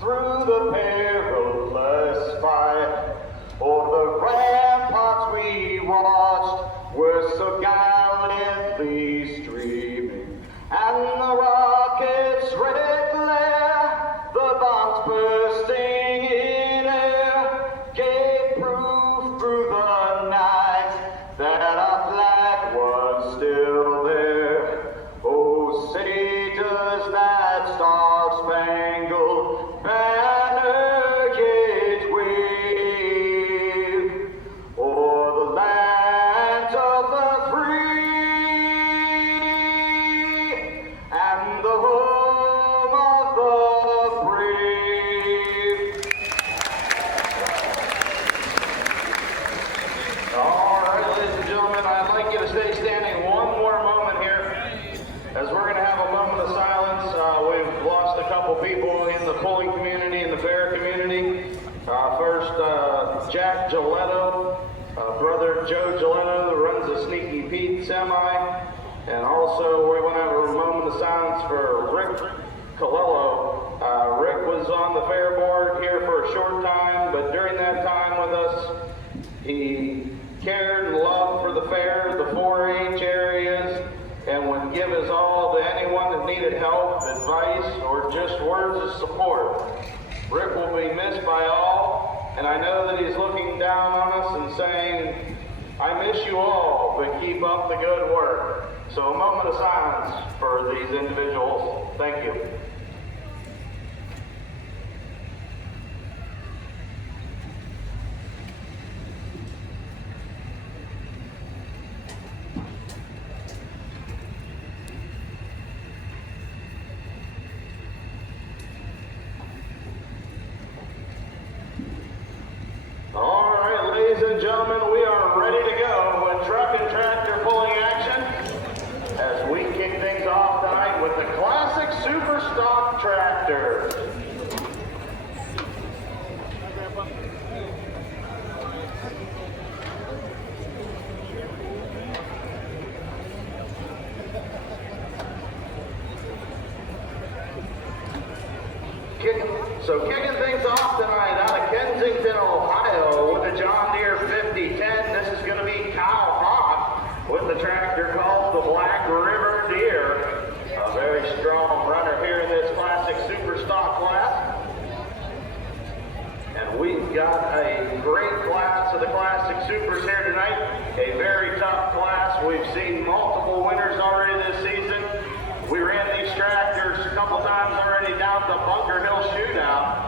through the perilous fight. O'er the ramparts we watched were so gallantly streaming, and the rockets' red glare, the bombs bursting in air, gave proof through the night that our flag was still there. Oh, say does that star-spangled banner yet wave o'er the land of the free and the home of the brave. All right, ladies and gentlemen, I'd like you to stay standing one more moment here, as we're going to have a moment of silence. We've lost a couple people in the pulling community and the fair community. First, Jack Gilletto, brother Joe Gilletto, who runs the Sneaky Pete semi. And also, we want to have a moment of silence for Rick Colello. Rick was on the fair board here for a short time, but during that time with us, he cared and loved for the fair, the 4-H areas, and would give his all to anyone that needed help, advice, or just words of support. Rick will be missed by all, and I know that he's looking down on us and saying, I miss you all, but keep up the good work. So a moment of silence for these individuals. Thank you. All right, ladies and gentlemen, we are ready to go with truck and tractor pulling action as we kick things off tonight with the classic super stock tractor. Kicking things off tonight out of Kensington, Ohio with the John Deere 5010. This is going to be Kyle Hawk with the tractor called the Black River Deer. A very strong runner here in this classic super stock class. And we've got a great class of the classic supers here tonight. A very tough class. We've seen multiple winners already this season. We ran these tractors a couple times already down at the Bunker Hill Shootout.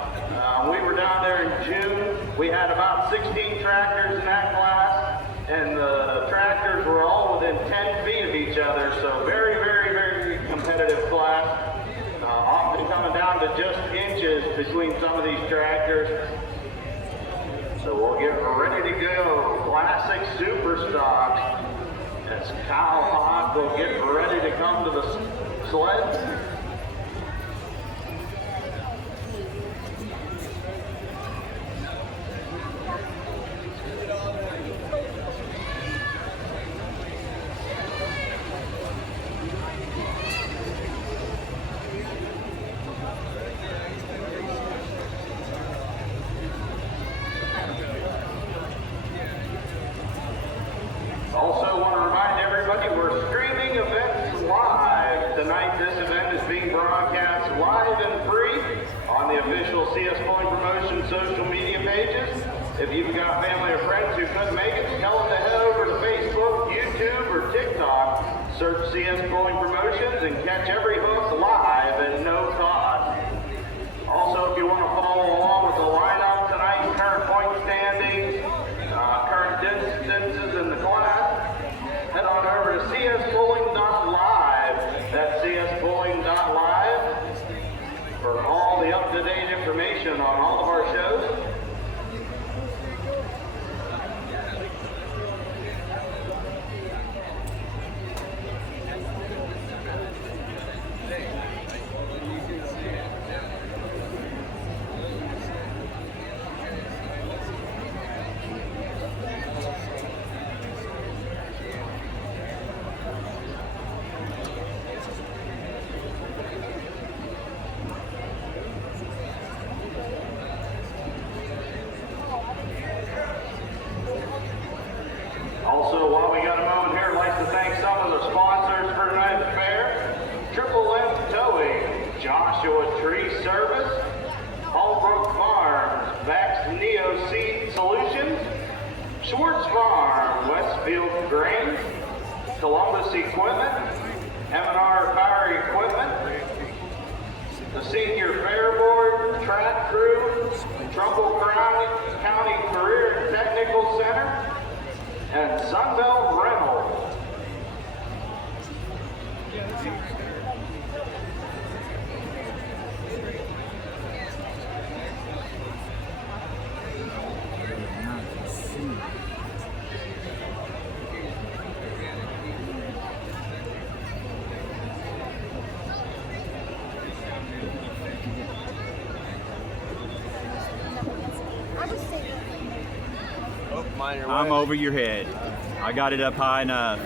We were down there in June. We had about 16 tractors in that class, and the tractors were all within 10 feet of each other, so very, very, very competitive class. Often coming down to just inches between some of these tractors. So we'll get ready to go. Classic super stocks. As Kyle Hawk will get ready to come to the sled. Also want to remind everybody we're streaming events live. Tonight this event is being broadcast live and free on the official CS Pulling Promotion social media pages. If you've got family or friends who couldn't make it, tell them to head over to Facebook, YouTube, or TikTok. Search CS Pulling Promotions and catch every hook live at no cost. Also, if you want to follow along with the lineup tonight, current point standings, current distances in the class, head on over to cspulling.live. That's cspulling.live for all the up-to-date information on all of our shows. Service, Hallbrook Farms, Vax Neo Seed Solutions, Schwartz Farm, Westfield Grain, Columbus Equipment, M&R Power Equipment, the Senior Fair Board, Track Crew, Trumbull County Career and Technical Center, and Sunbelt Rental. I'm over your head. I got it up high enough.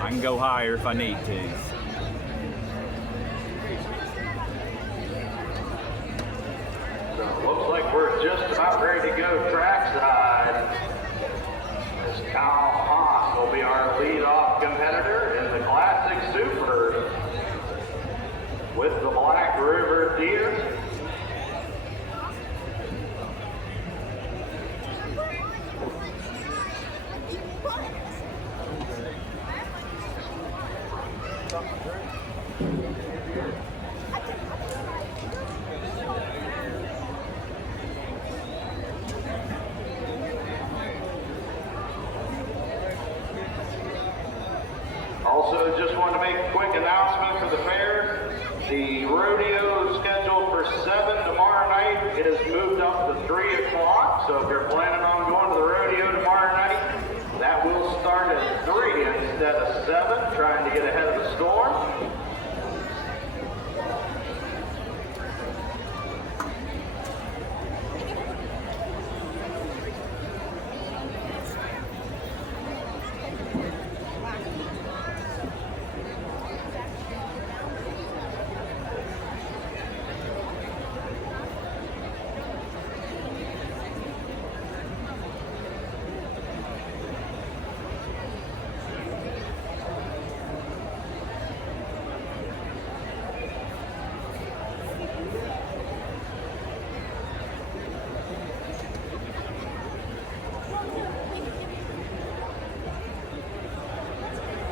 I can go higher if I need to. So looks like we're just about ready to go trackside. As Kyle Haas will be our lead-off competitor in the Classic Super with the Black River Deer. Also, just wanted to make a quick announcement for the fair. The rodeo scheduled for 7 tomorrow night. It has moved up to 3 o'clock. So if you're planning on going to the rodeo tomorrow night, that will start at 3 instead of 7, trying to get ahead of the storm.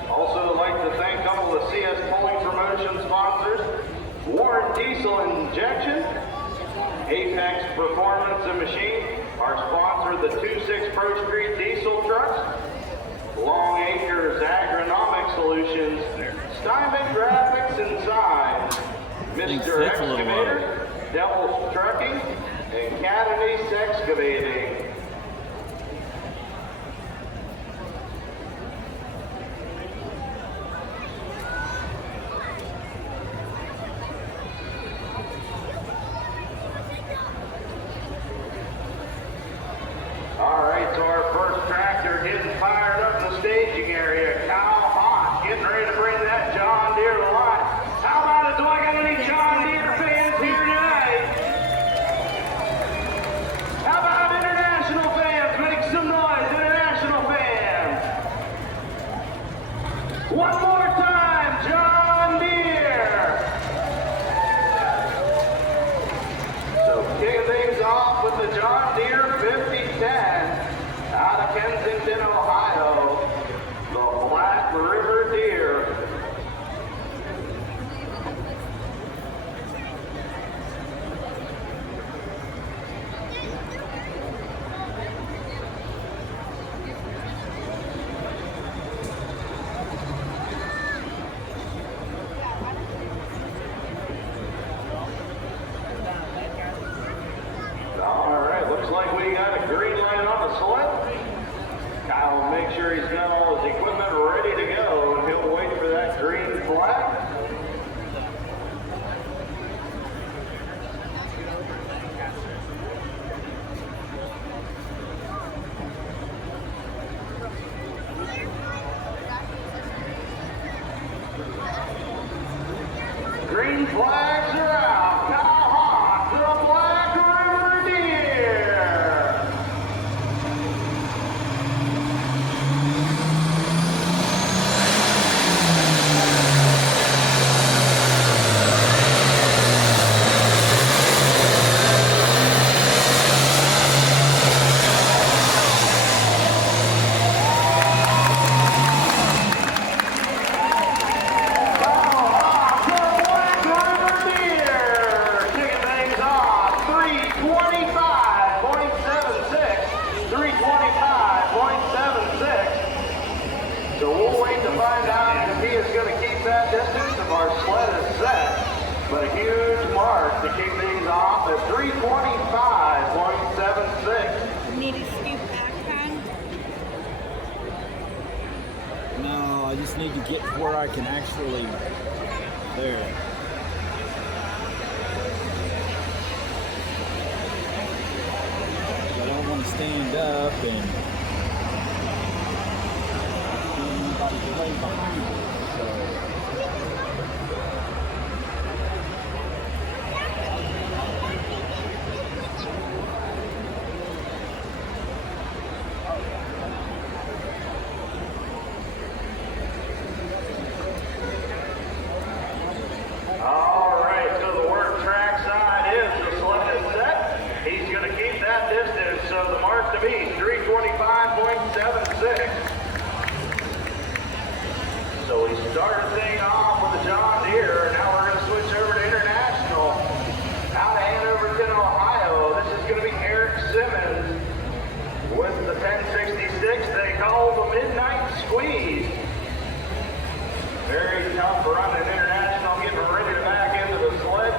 Also, I'd like to thank a couple of CS Pulling Promotion sponsors, Warren Diesel Injection, Apex Performance and Machine, our sponsor, the 2.6 Pro Street Diesel Trucks, Long Acres Agronomic Solutions, Steinbeck Graphics and Signs, Mr. Excavator, Devil's Trucking, and Cadany's Excavating. All right, so our first tractor getting fired up in the staging area. Kyle Haas getting ready to bring that John Deere to life. How about it? Do I got any John Deere fans here tonight? How about international fans? Make some noise, international fans. One more time, John Deere. So kicking things off with the John Deere 5010 out of Kensington, Ohio, the Black River Deer. All right, looks like we got a green light on the sled. Kyle will make sure he's got all his equipment ready to go, and he'll wait for that green flag. Green flags are out. Kyle Haas, the Black River Deer. mark to kick things off at 3:25.76. Need to scoop back, Con? No, I just need to get to where I can actually. There. I don't want to stand up and anybody way behind me. So. All right, so the word trackside is the sled is set. He's going to keep that distance, so the mark to be 3:25.76. So we started things off with the John Deere. Now we're going to switch over to International. Out of Hanoverton, Ohio. This is going to be Eric Simmons with the 1066 they call the Midnight Squeeze. Very tough run at International, getting ready to back into the sled.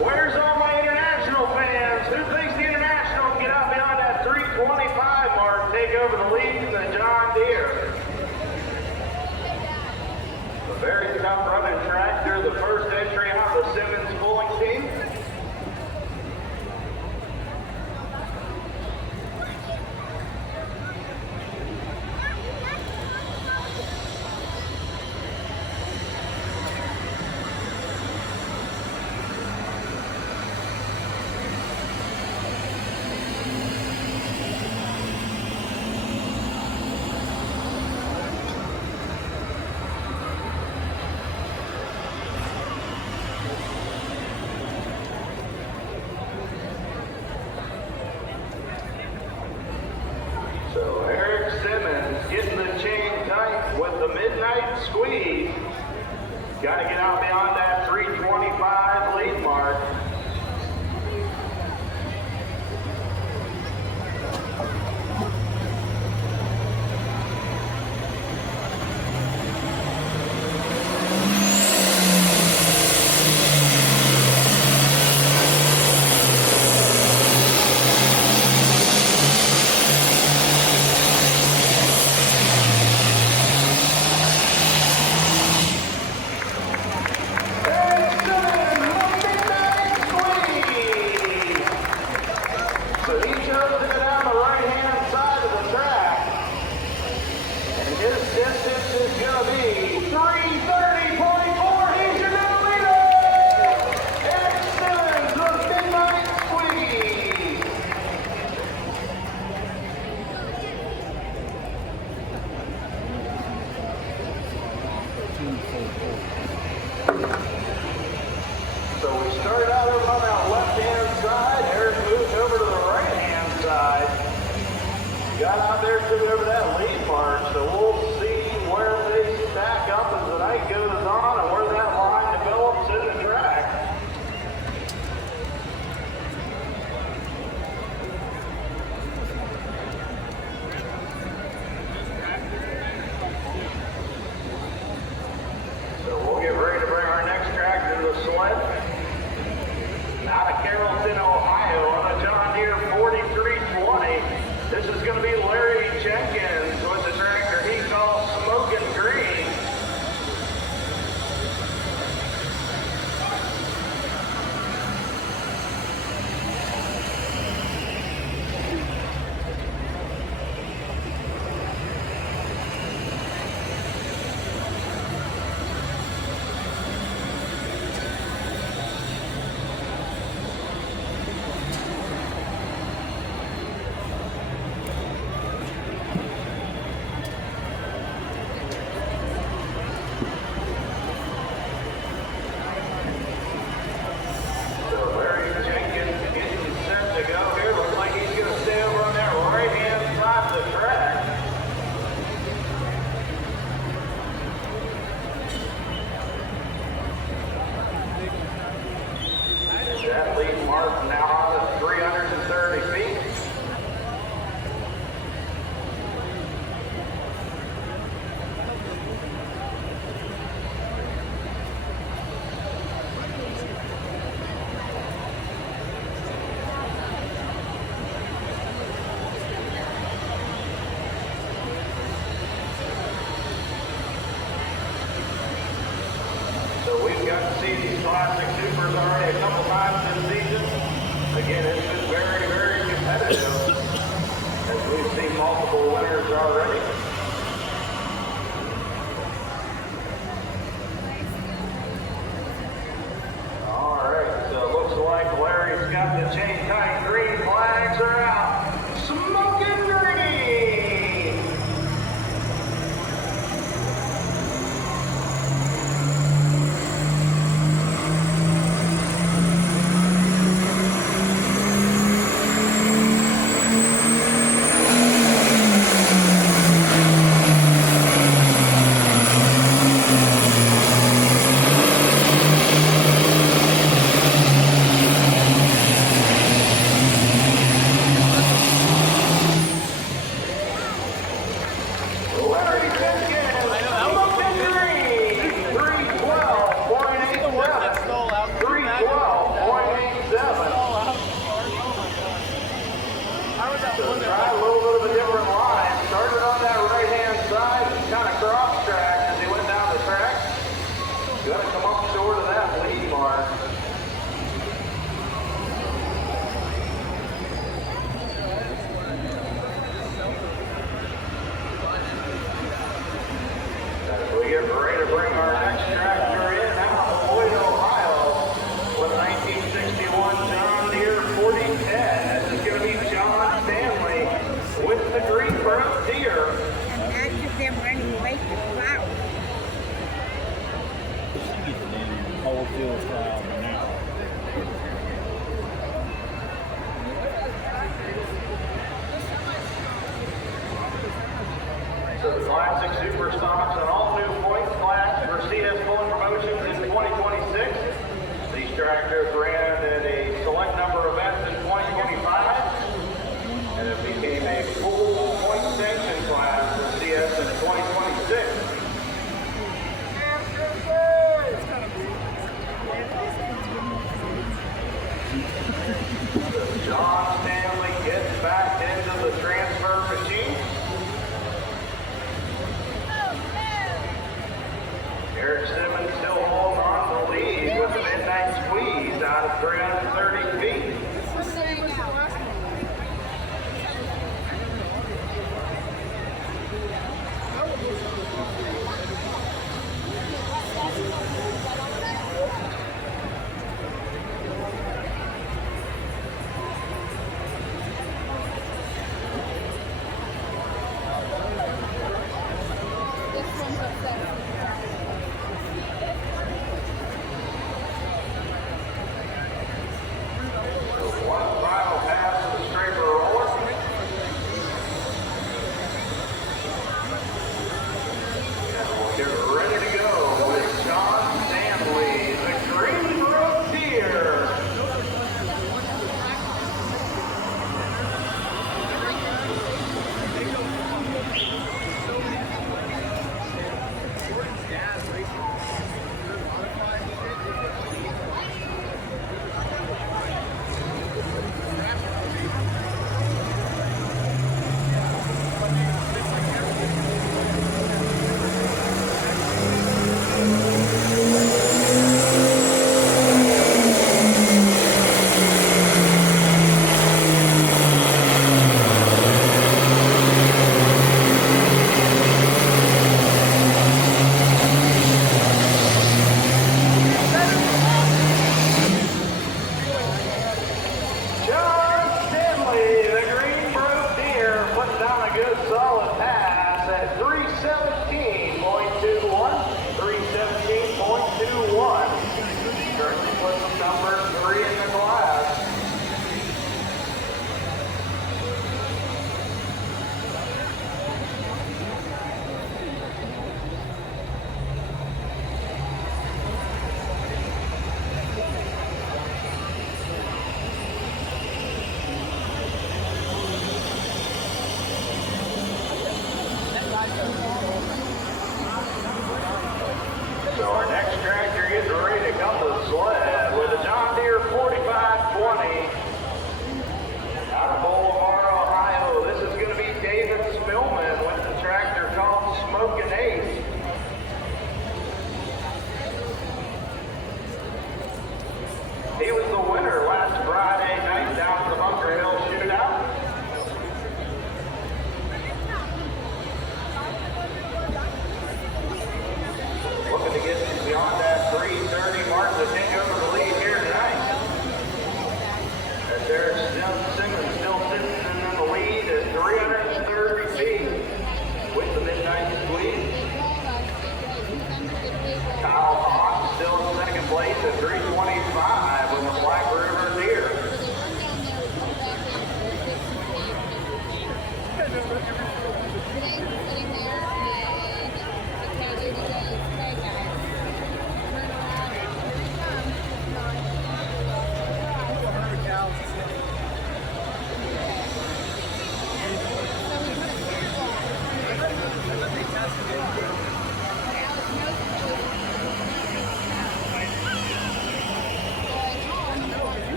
Where's all my International fans? Who thinks the International can get out beyond that 3:25 mark, take over the lead from the John Deere? A very tough running tractor, the first entry out of the Simmons pulling team. So Eric Simmons getting the chain tight with the Midnight Squeeze. Got to get out beyond that 3:25 lead mark. So he chose to go down the right-hand side of the track, and his distance is going to be 3:30.4. He's your new leader, Eric Simmons, the Midnight Squeeze. So we started out over on that left-hand side. Eric moved over to the right-hand side. Got out there, took over that lead mark. So we'll see where they stack up as the night goes got to see these classic supers already a couple times this season. Again, it's been very, very competitive as we've seen multiple winners already. All right, so it looks like Larry's got the chain tight. Green flags are out. Smoking green! Larry Jenkins, smoking green, 312.87. 312.87. So try a little bit of a different line. Started on that right-hand side and kind of cross-tracked as he went down the track. Got to come up short of that lead mark. As we get ready to bring our next tractor in out of Floyd, Ohio, with a 1961 John Deere 4010. This is going to be John Stanley with the green brown deer. And that's just them running away from the flowers. Whole field trial now. So the classic super stocks and all new points class for CS Pulling Promotions in 2026. These tractors ran at a select number of events in 2025, and it became a full point sanction class for CS in 2026. So John Stanley gets back into the transfer machine. Eric Simmons still holding on to the lead with the midnight squeeze out of 330 feet. One final pass to the scraper roller. And we'll get ready to go with John Stanley, the Greenbrook Deer. John Stanley, the Greenbrook Deer, puts down a good solid pass at 317.21. 317.21. Currently puts him number 3 in the class. So our next tractor gets ready to come to the sled with a John Deere 4520 out of Boulevard, Ohio. This is going to be David Spillman with the tractor called Smoking Ace.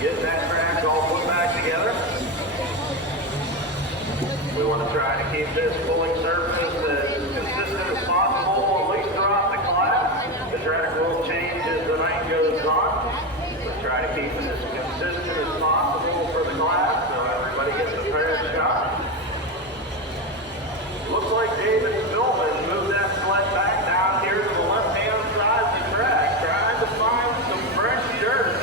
getting that track all put back together. We want to try to keep this pulling surface as consistent as possible, at least throughout the class. The track will change as the night goes on. We'll try to keep it as consistent as possible for the class so everybody gets a fair shot. Looks like David Spillman moved that sled back down here to the left-hand side of the track, trying to find some fresh dirt.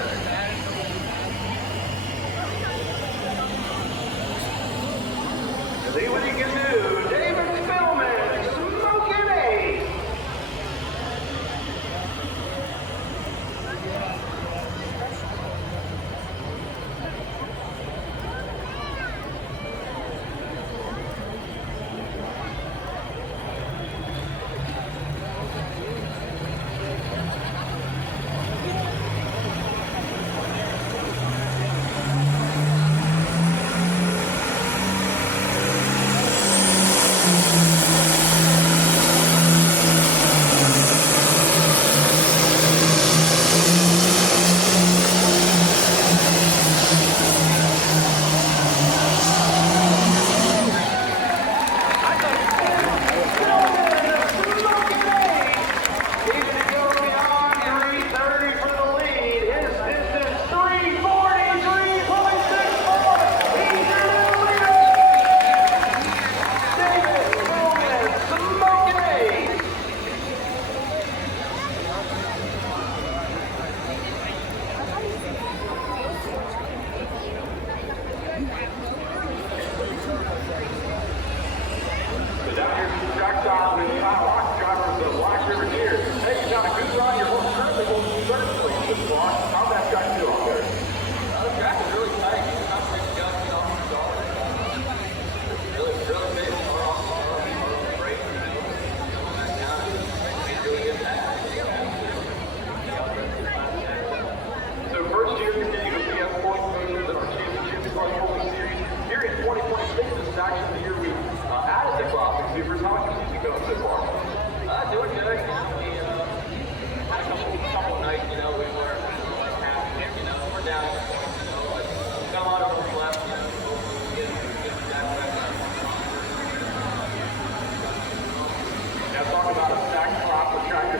See what he can do. David Spillman, smoking ace.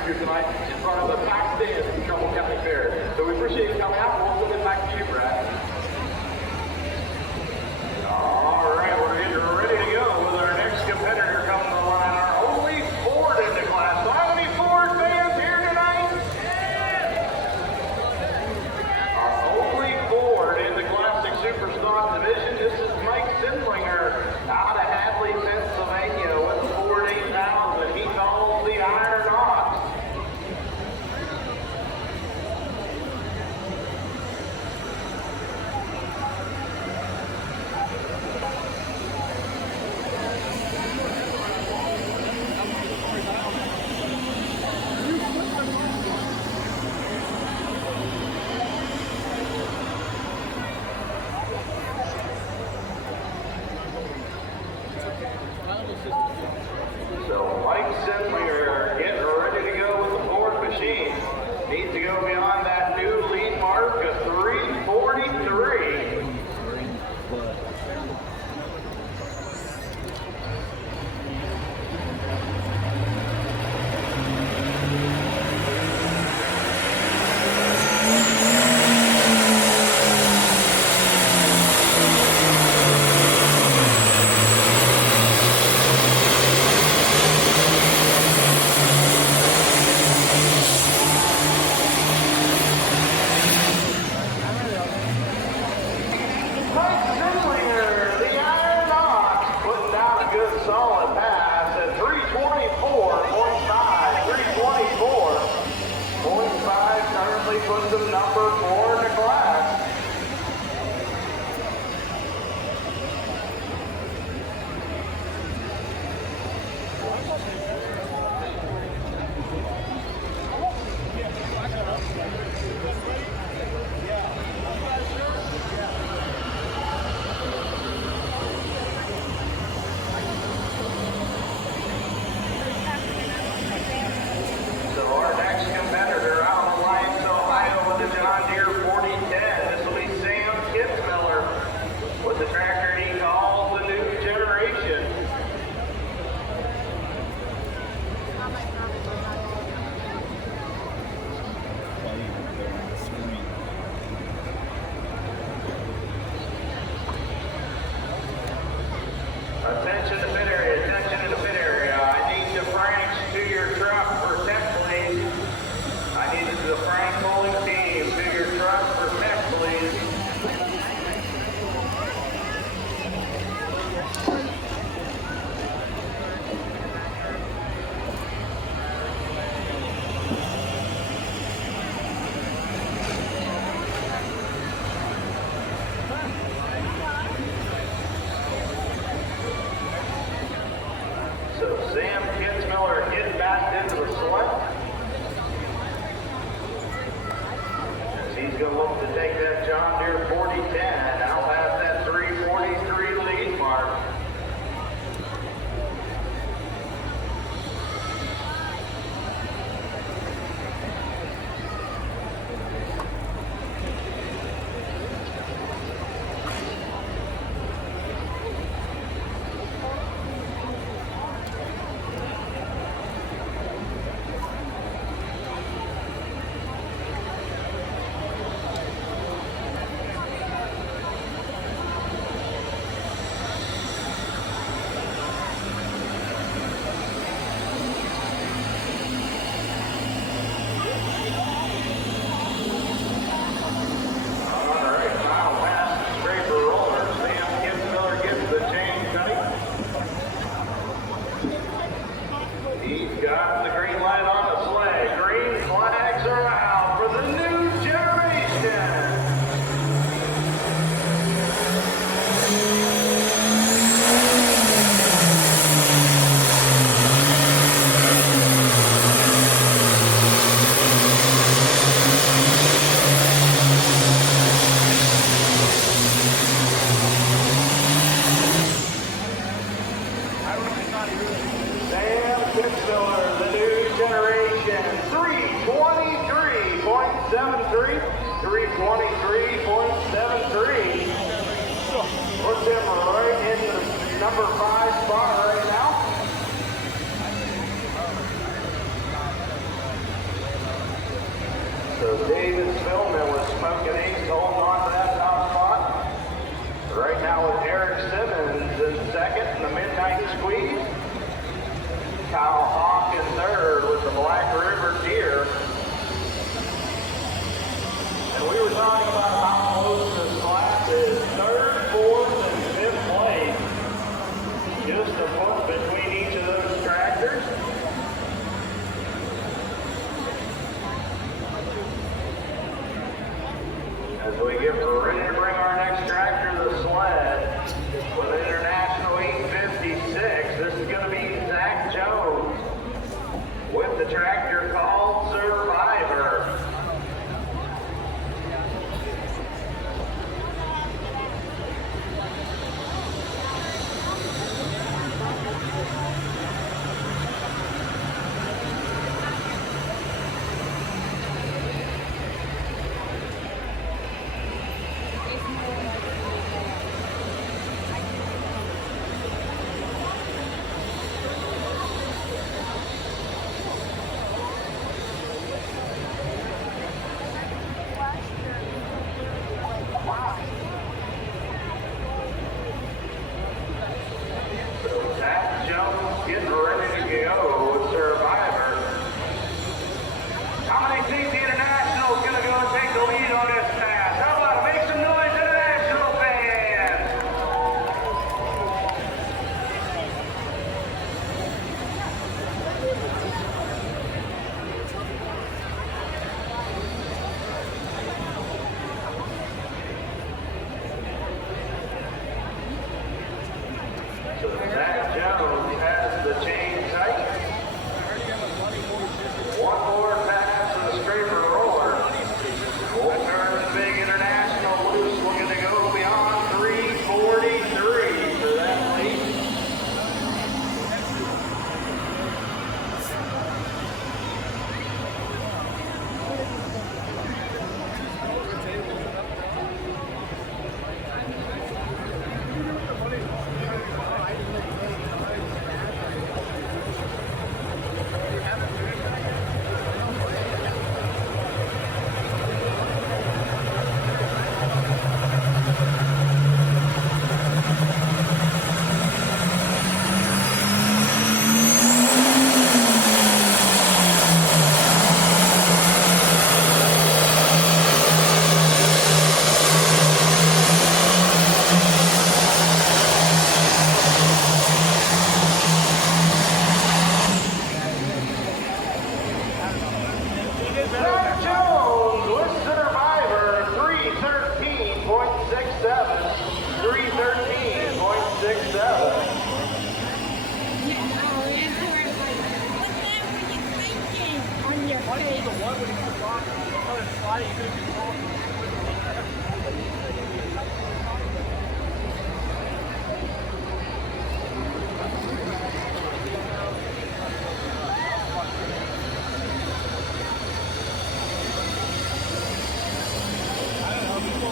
Here tonight in front of the packed stand at the Trumbull County Fair. So we appreciate you coming out. We'll send it back to you, Brad. All right, we're getting ready to go with our next competitor coming to the line. Our only Ford in the class. So how many Ford fans here tonight? Our only Ford in the Classic Superstock division. This is Mike Sindlinger out of Hadley, Pennsylvania with a Ford 8000. He calls the Iron Ox. So Mike Sindlinger getting ready to go with the Ford machine. Needs to go beyond that new lead mark of 343. Solid pass at 324.5 currently puts him number 4 in the class. So our next competitor out of Alliance, Ohio with the John Deere attention to pit area, attention in the pit area. I need the Franks to your truck for tech, please. I need the Frank pulling team to your truck for tech, please. So Sam Kitzmiller getting back into the select. He's going to look to take that John Deere 4010 out past that 343 lead mark. He's got the green light on the sled. Green flags are out for the new generation. Sam Kitzmiller, the new generation, 323.73, 323.73. Puts him right in the number 5 spot right now. So David Spillman was smoking ace, holding on to that top spot. Right now with Eric Simmons in second in the midnight squeeze. Kyle Hawk in third with the Black River Deer. And we were talking about how close this class is. Third, fourth, and fifth place. Just a foot between each of those tractors. As we get ready to bring our next tractor to the sled with an International 856, this is going to be Zach Jones with the tractor called Survivor.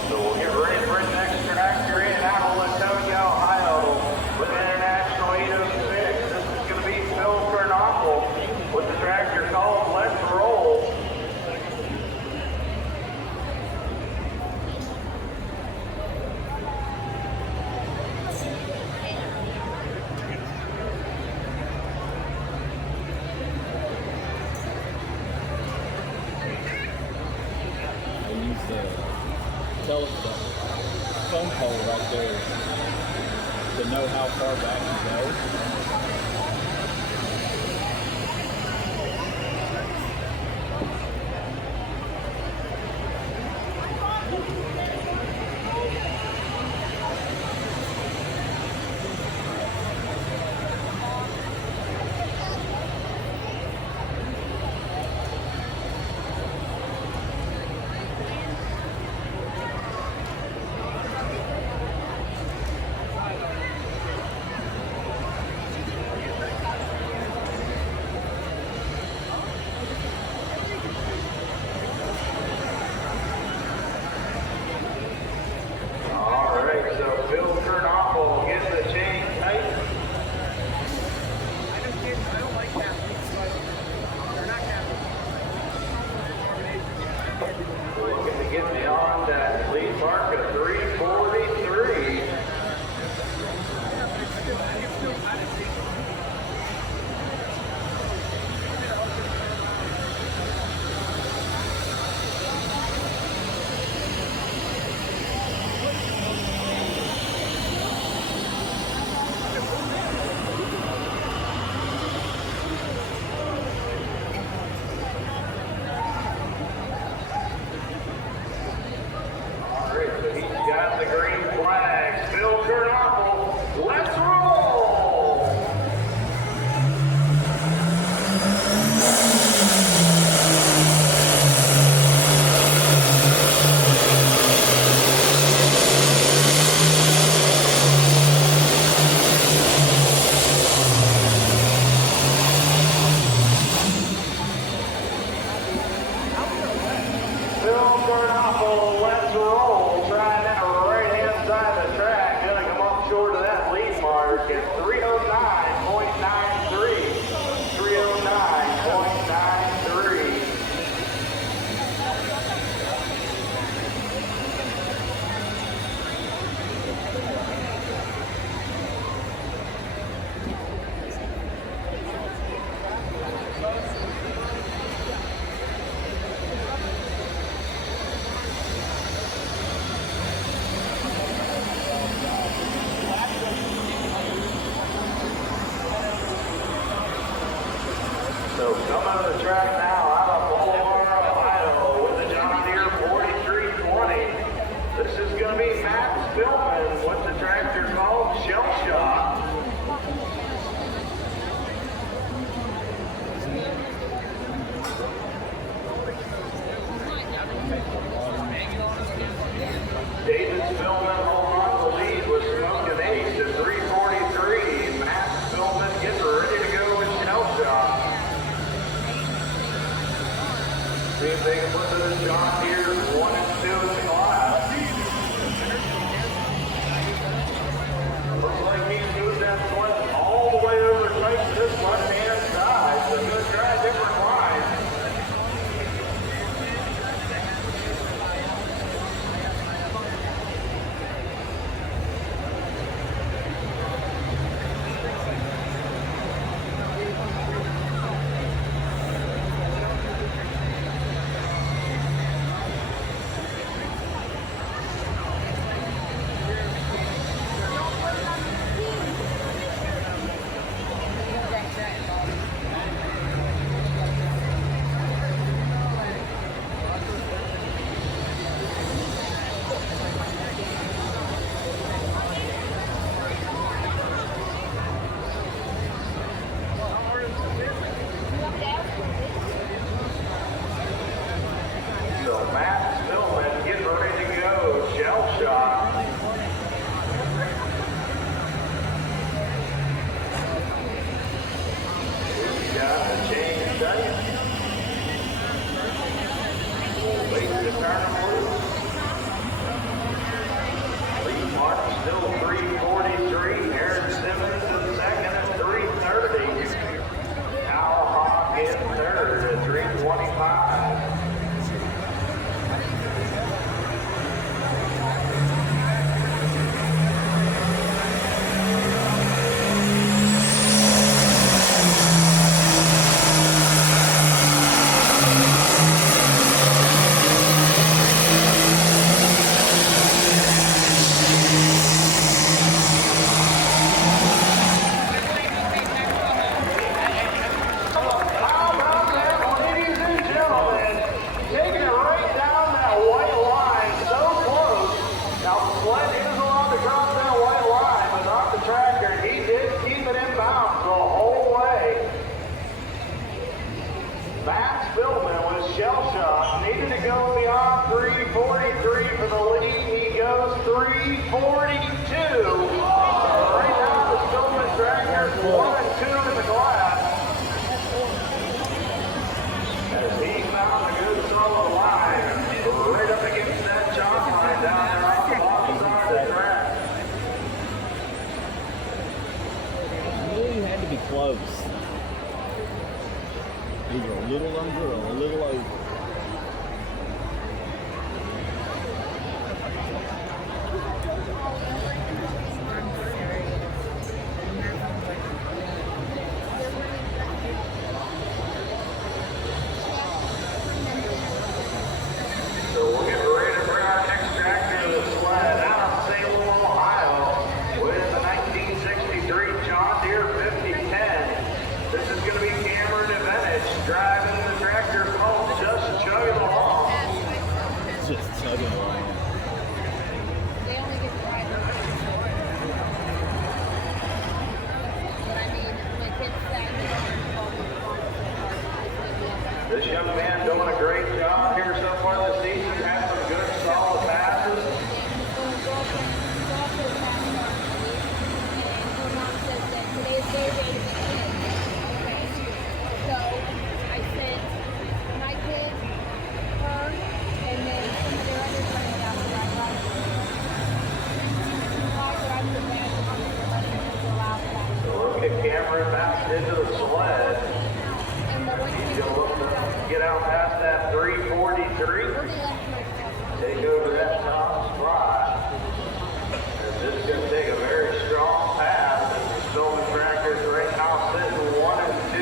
So we'll get ready for his next tractor in out of Latonia, Ohio with International 806. This is going to be Phil Trumbull with the tractor called Let's Roll. I use the phone pole right there to know how far back to go. All right, so Phil Trumbull getting the chain tight. Looking to get beyond that lead mark of 343. All right, so he's got the green flags. Phil Trumbull, let's roll! Phil Trumbull, let's roll. Trying that right-hand side of the track. Gonna come up short of that lead mark at 309.93. 309.93. So coming to the track now out of Baltimore, Ohio with the John Deere 4320. This is going to be Matt Spillman with the tractor called Shell Shock. David Spillman holding on to the lead with Smoking Ace at 343. Matt Spillman gets ready to go with Shell Shock. See if they can put this John Deere 1 and 2 in the class. 343 for the lead. He goes 342. Right now, the Stillman tractor 1 and 2 in the class. As he found a good solid line right up against that chalk line down there on the bottom side of the track. Really had to be close. Either a little under or a little over. So we'll get ready to bring our next tractor to the sled out of St. Louis, Ohio with the 1963 John Deere 5010. This is going to be Cameron Advantage driving the tractor called Just Chugging Along. Just chugging along. They only get to ride the but I mean, my kids said This young man doing a great job here so far this season, had some good solid passes. So I sent my kids, her, and then some of their other friends out there. I brought them. So let's get Cameron back into the sled. And the one He's going to look to get out past that 343. Take over that top spot. And this is going to take a very strong pass. And the Stillman tractors right now sitting 1 and 2.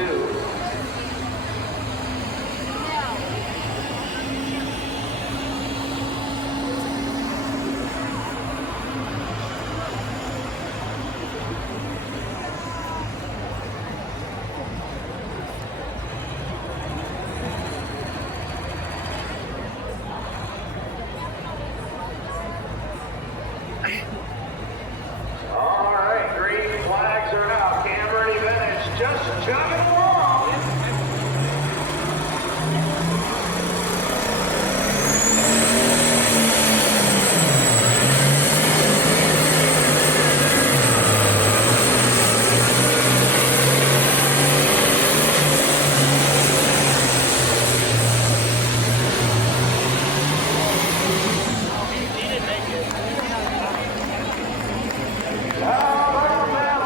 All right, green flags are out. Cameron Advantage just chugging along.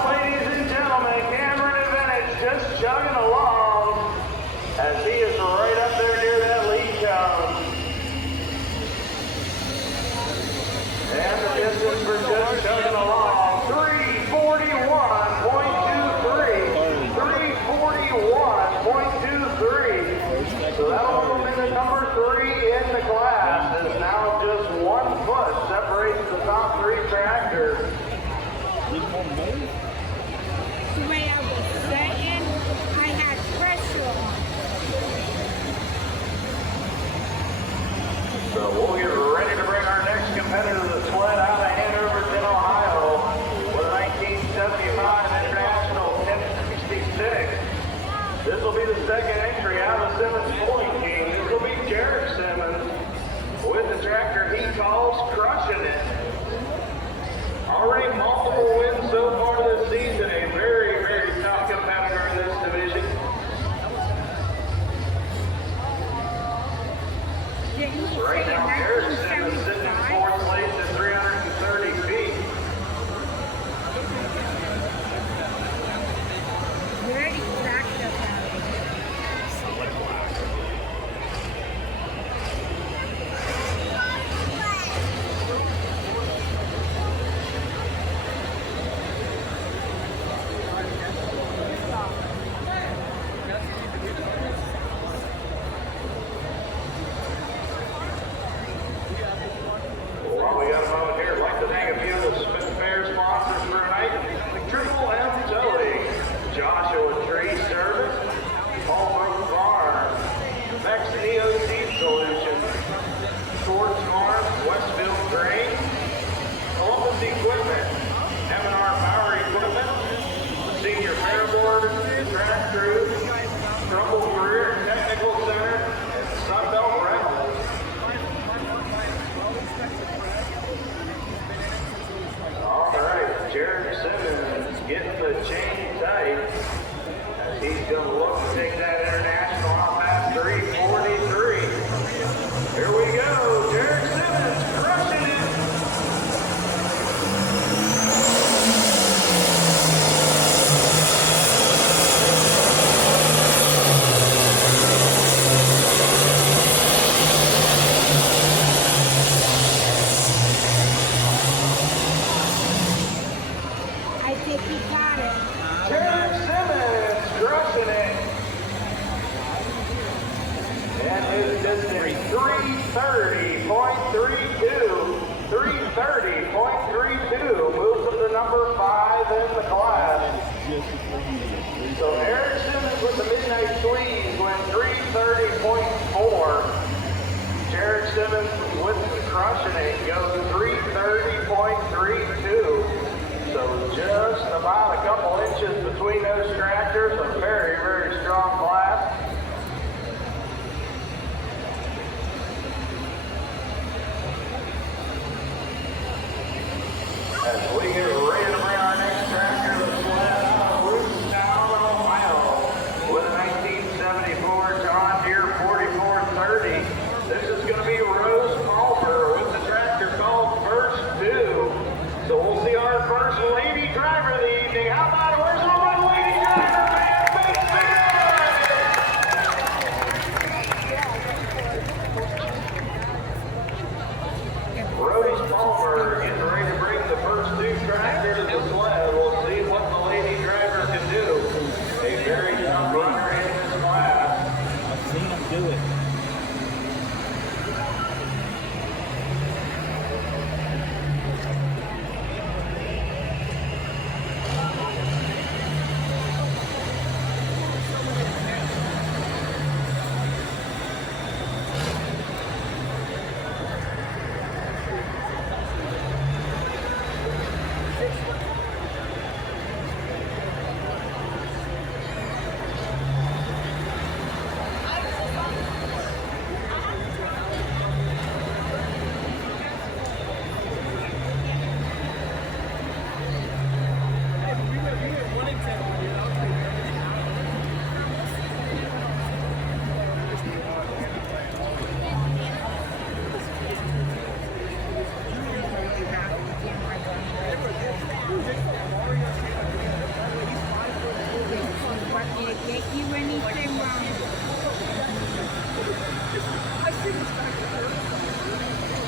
Ladies and gentlemen, Cameron Advantage just chugging along as he is right up there near that lead cone. And the distance for just chugging along, 341.23. 341.23. So that'll put him in the number 3 in the class. As now just 1 foot separates the top 3 tractors. The way I was sitting, I had pressure on. So we'll get ready to bring our next competitor to the sled out of Hanoverton, Ohio, with a 1975 International 1066. This will be the second entry out of Simmons Pulling Team. This will be Jared Simmons with the tractor he calls Crushing It. Already multiple wins so far this season. A very, very tough competitor in this division. Didn't he Right say now, Jared Simmons sitting in 1975? 4th place at 330 feet. Where did he practice at? just before he did. So Eric Simmons with the Midnight Squeeze went 3:30.4. Jared Simmons with the Crushing It goes 3:30.32. So just about a couple inches between those tractors. A very, very strong class. As we get ready to bring our next tractor to the sled out of Rootstown, Ohio, with a 1974 John Deere 4430. This is going to be Rose Palmer with the tractor called First Two. So we'll see our first lady driver of the evening. How about it? Where's all my lady driver, man? Make some noise! Rose Palmer getting ready to bring the First Two tractor to the sled. We'll see what the lady driver can do. A very young runner in this class. I've seen him do it.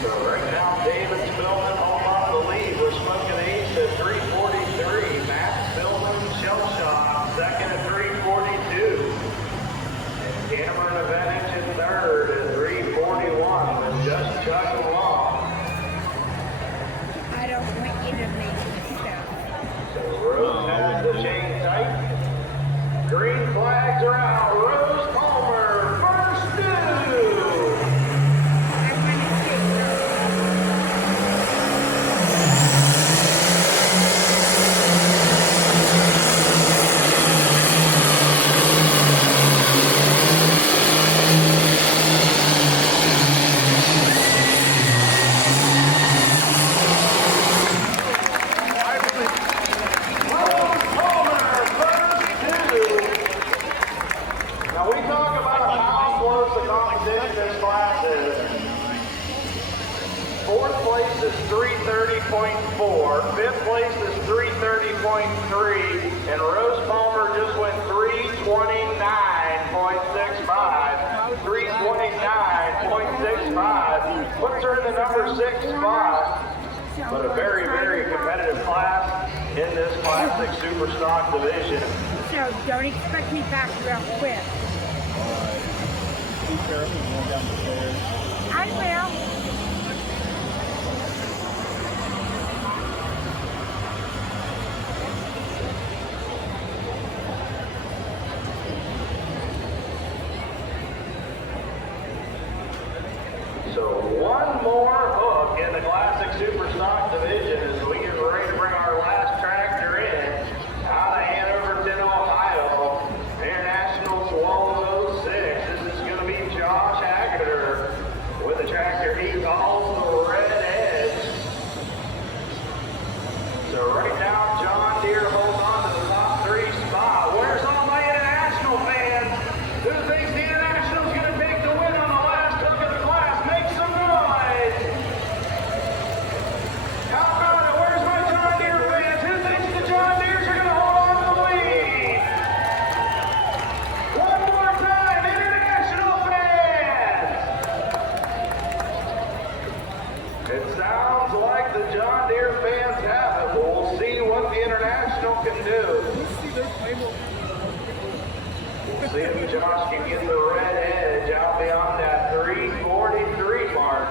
So right now, David Spillman home off the lead. We're smoking ace at 3:43. Matt Spillman, Shellshock, second at 3:42. And Cameron Avenich in third at 3:41. And just chugging along. I don't want you to make stuff. So Rose has the chain tight. Green flags are out. Rose Palmer, First Two. Now we talk about how close the competition this class is. Fourth place is 3:30.4. Fifth place is 3:30.3. And Rose Palmer just went 3:29.65. 3:29.65. Puts her in the number 6 spot. But a very, very competitive class in this classic super stock division. So don't expect me back real quick. Alright. Be careful going down the stairs. I will. So one more hook in the classic super stock division as we get ready to bring our last tractor in out of Hanoverton, Ohio. International 1206. This is going to be Josh Hagger with a tractor he calls the Red Edge. So right now, John Deere holds on to the top 3 spot. Where's all my international fans? Who thinks the international's going to take the win on the last hook of the class? Make some noise! How about it? Where's my John Deere fans? Who thinks the John Deeres are going to hold on to the lead? One more time, international fans! It sounds like the John Deere fans have it, but we'll see what the international can do. We'll see if Josh can get the Red Edge out beyond that 3:43 mark.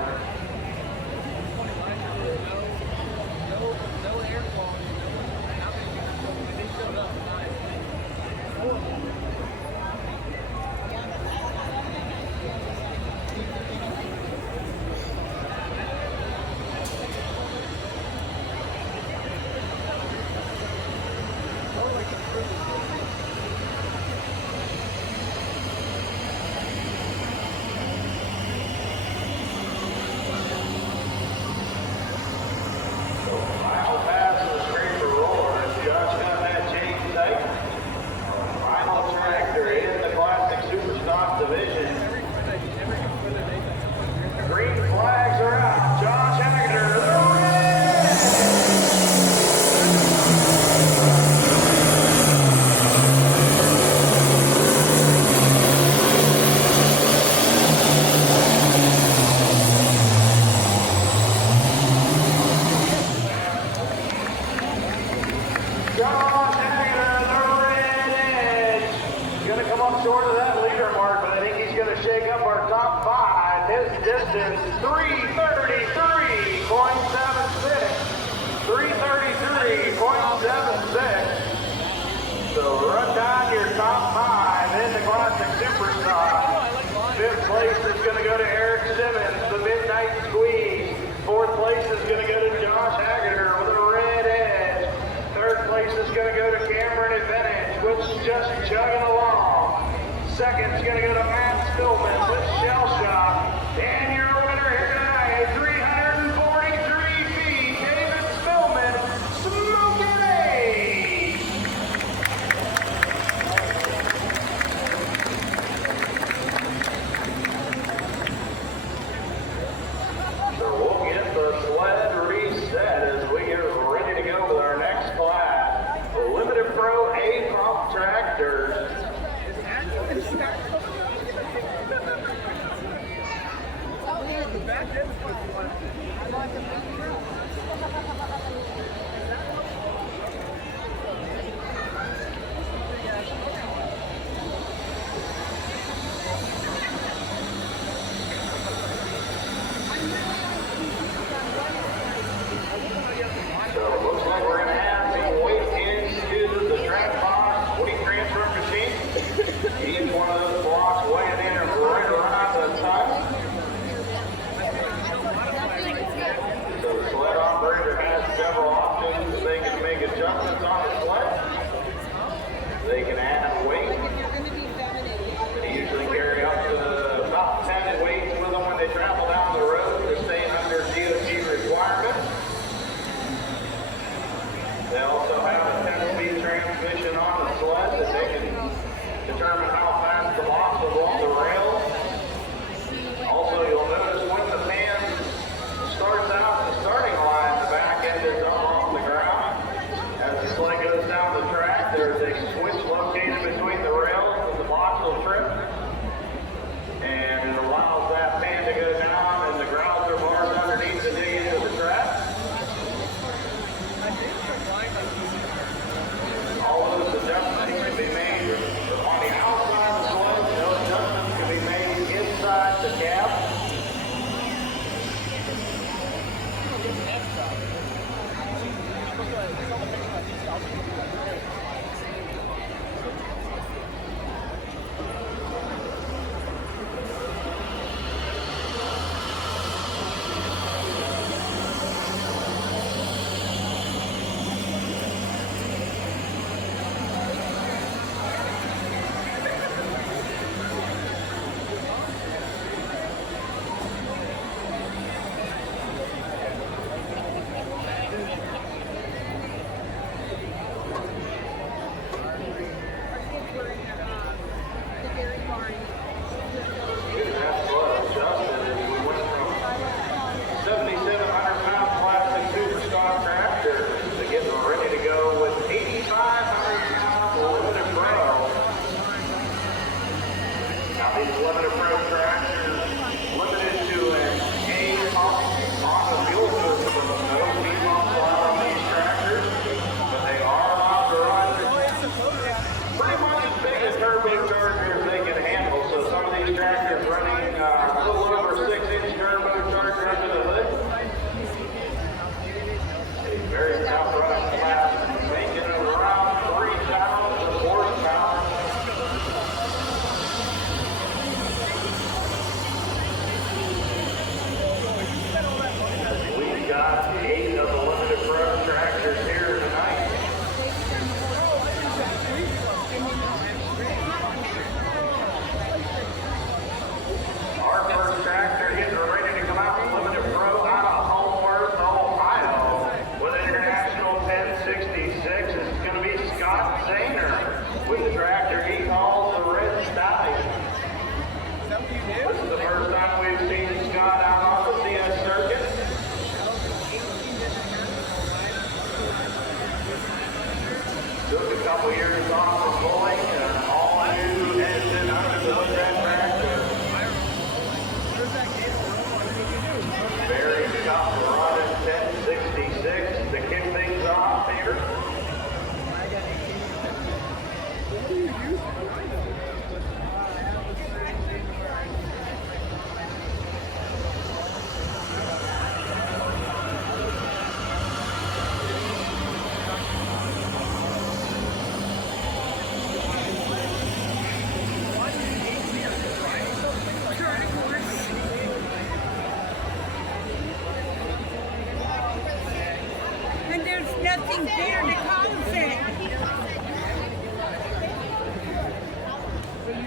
nothing there to compensate.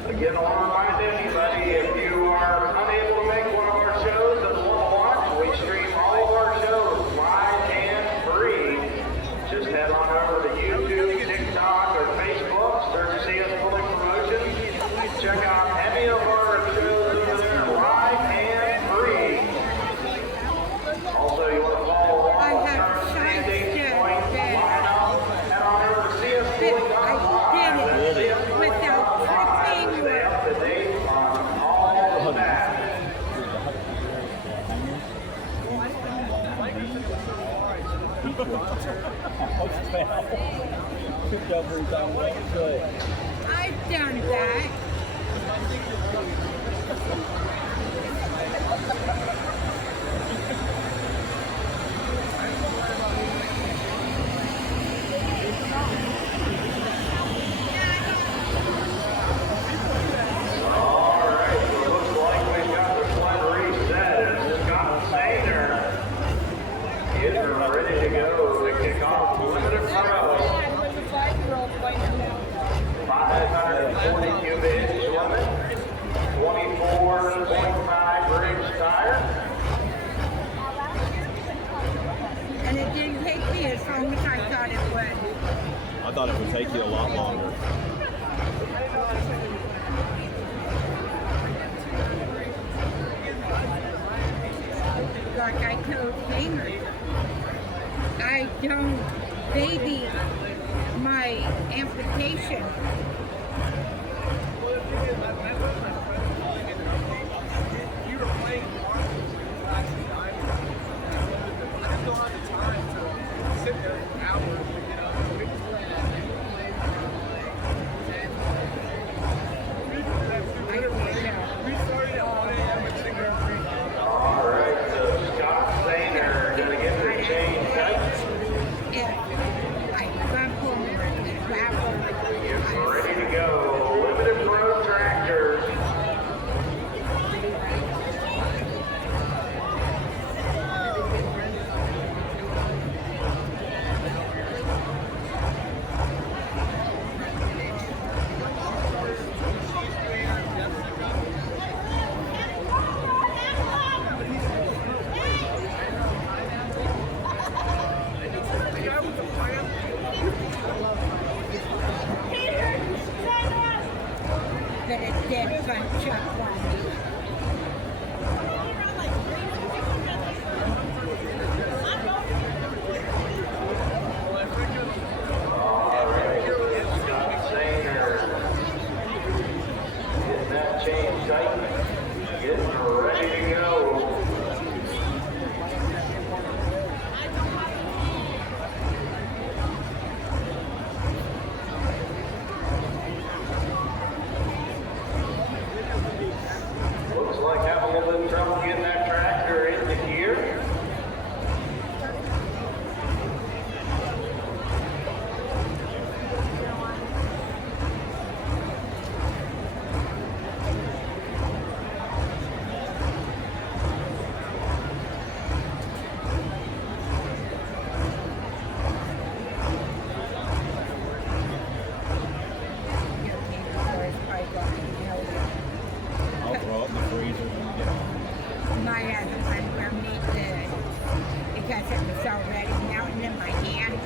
Again, I want to remind anybody, if you are unable to make one of our shows and want to watch, we stream all of our shows live and free. Just head on over to YouTube, TikTok, or Facebook, search CS Fully Promotions. Check out any of our shows over there live and free. Also, you want to follow along with current standings, points, lineup, head on over to csfully.com. Without tripping. Stay up to date on all of that. I've done that. Ready to go to kick off limited pro. 540 cubic inch limit, 24.5 ridge tire. And it didn't take me as long as I thought it would. I thought it would take you a lot longer. Like I told Hamer, I don't baby my amputation. All right, so Scott Sainer going to get the chain cut. Yeah. already melting in my hand.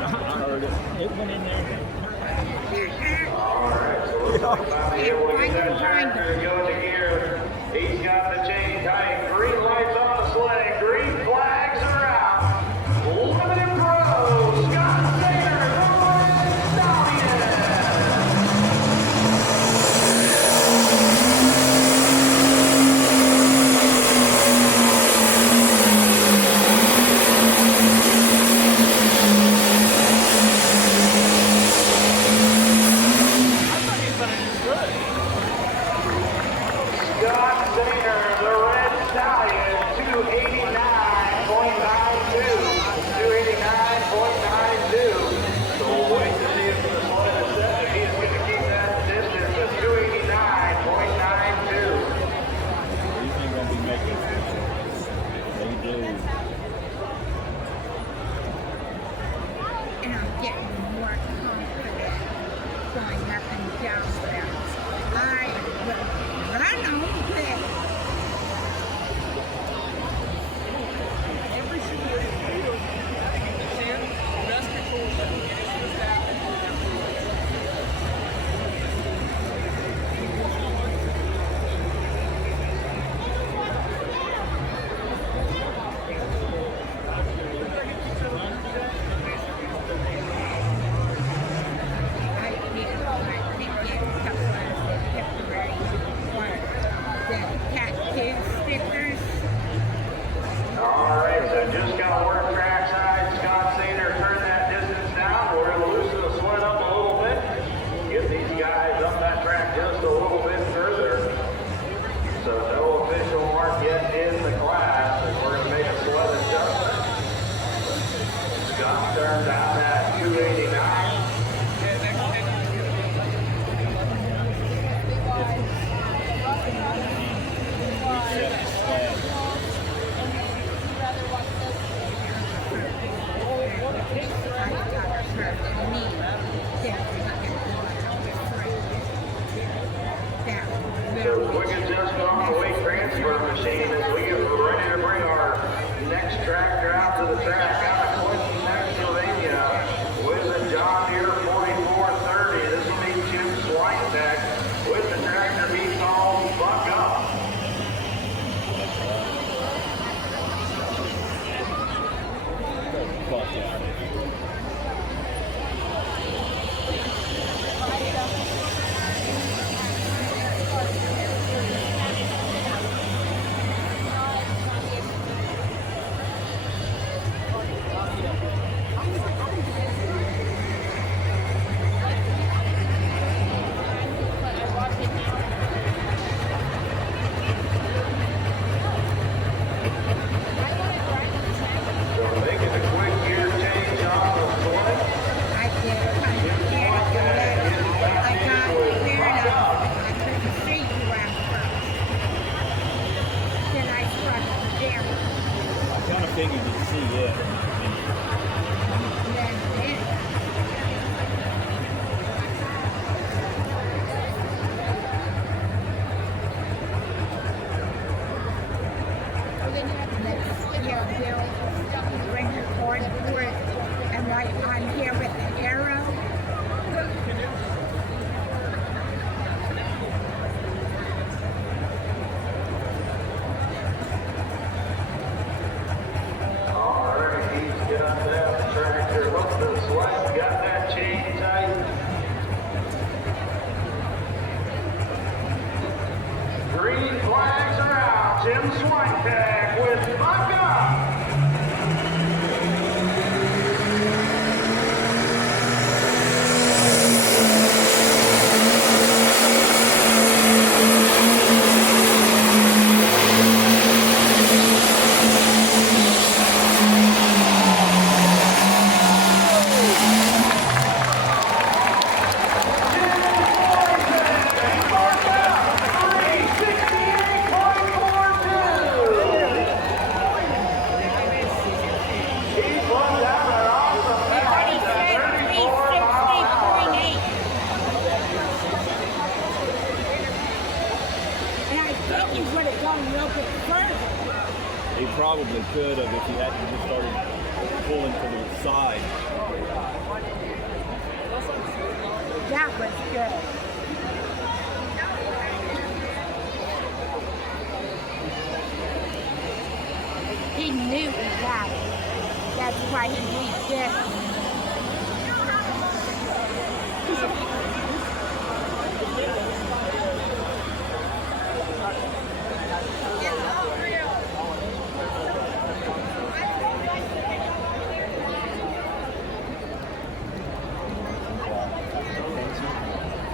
I heard it. It went in there. Alright, so looks like Bobby able to get that tractor to go into gear. He's got the chain tight. Green lights on the sleigh. Green flags are out. Limited Pro, Scott Sager, the Stallion. Scott Singer, the Red Stallion, 289.92. 289.92. So we'll wait to see if the sled is set. If he's going to keep that distance at 289.92. These ain't gonna be making it. They do. And I'm getting more confident going up and down there. I will run on this. Stickers. Alright, so just got to work trackside. Scott Sater turned that distance down. We're going to loosen the sled up a little bit. Get these guys up that track just a little bit further. So no official mark yet in the class, and we're going to make a sled adjustment. Scott turned down that 289. So quick adjustment on the weight transfer machine as we get ready to bring our next tractor out to the track out of Clinton, Pennsylvania with a John Deere 4430. This will be Chip Switek with the tractor being called Buck Up. Fuck yeah. probably could have if you hadn't just started pulling to the side. That was good. He knew he had it. That's why he reached in.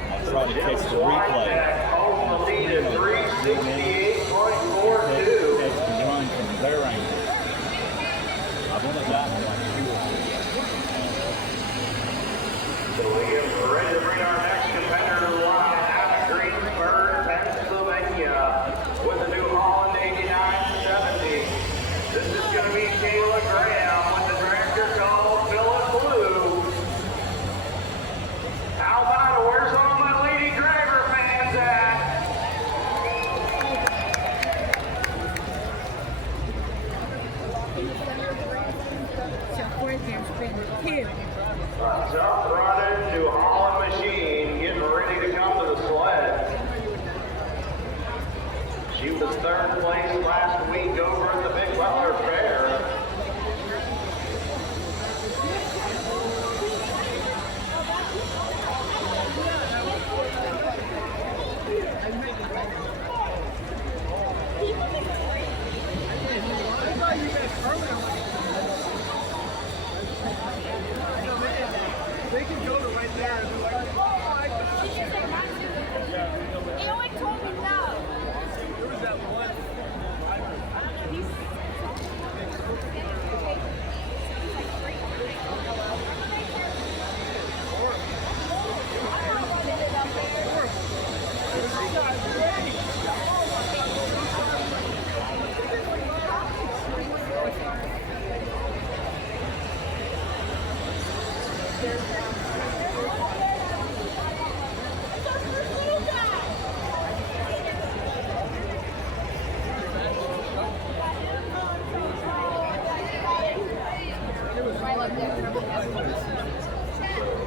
I'll try to catch the replay. Holds the lead at 368.42. Catch the run from their angle. I've only gotten like 2 or 3. So we get ready to bring our next competitor to the line out of Greensburg, Pennsylvania, with the New Holland 8970. This is going to be Kayla Graham with the tractor called Philip Blue. How about it? Where's all my Lady Driver fans at? So far there's been 2. A tough running New Holland machine getting ready to come to the sled. She was 3rd place last week over at the Big Butler Fair. They can go to right there and be like, oh, you know what told me no? There was that one.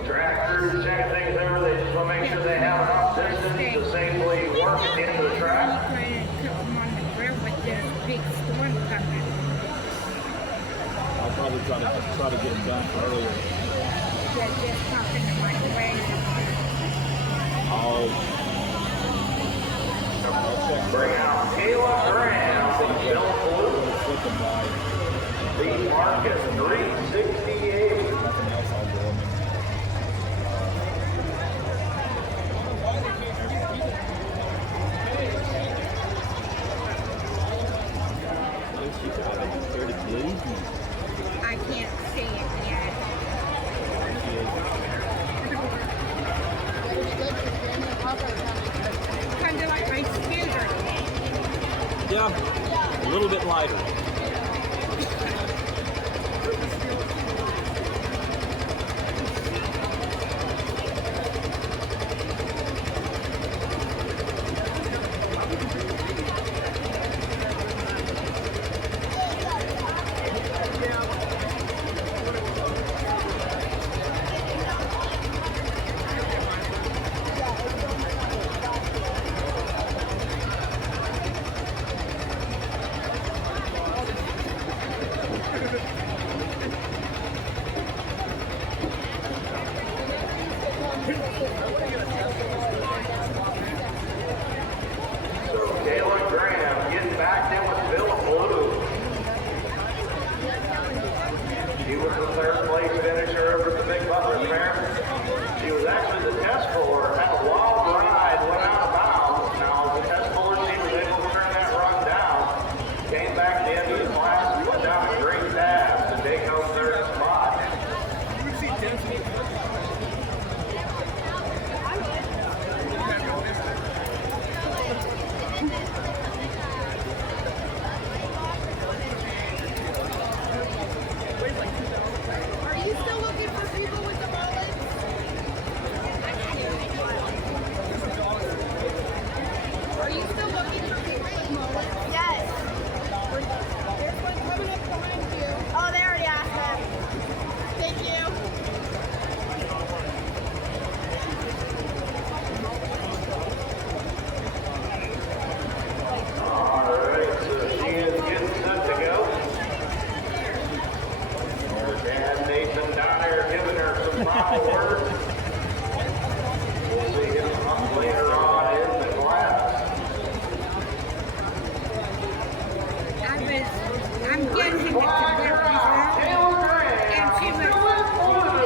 Tractors checking things over. They just want to make sure they have enough distance to safely work into the track. Come on the grill with this big storm coming. I'll probably try to get them done earlier. That just popped in the microwave. I'll check. Bring out Kayla Graham from Philip Blue. Flip them by. The mark is 368. Nothing else, I'll go. I can't see it yet. Kind of like my scooter. Yeah, a little bit lighter. Kayla Graham getting back in with Philip Blue. She was the 3rd place finisher over at the Big Butler Fair. She was actually the test puller, had a wild ride, went out of bounds. Now, as the test puller, she was able to turn that run down. Came back to the end of the class and went down a great pass to take home 3rd spot. later on in the class. I'm guessing it's a good girl. Taylor Graham, And she was still in blue.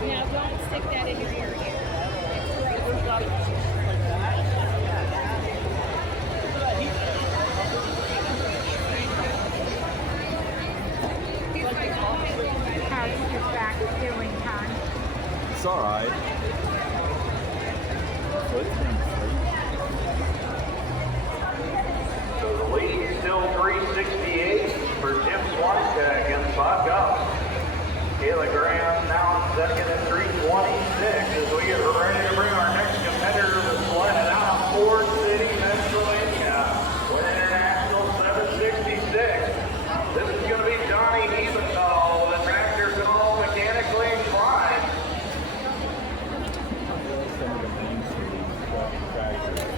Now don't stick that in your ear here. It's gross. How's your back doing, hon? It's all right. So the lead still 368 for Jim Swanstead against Buck up. Kayla Graham now in second at 326 as we get ready to bring our next competitor to sled out of Ford City, Pennsylvania with International 766. This is going to be Johnny Eventhal with a tractor called Mechanically Inclined.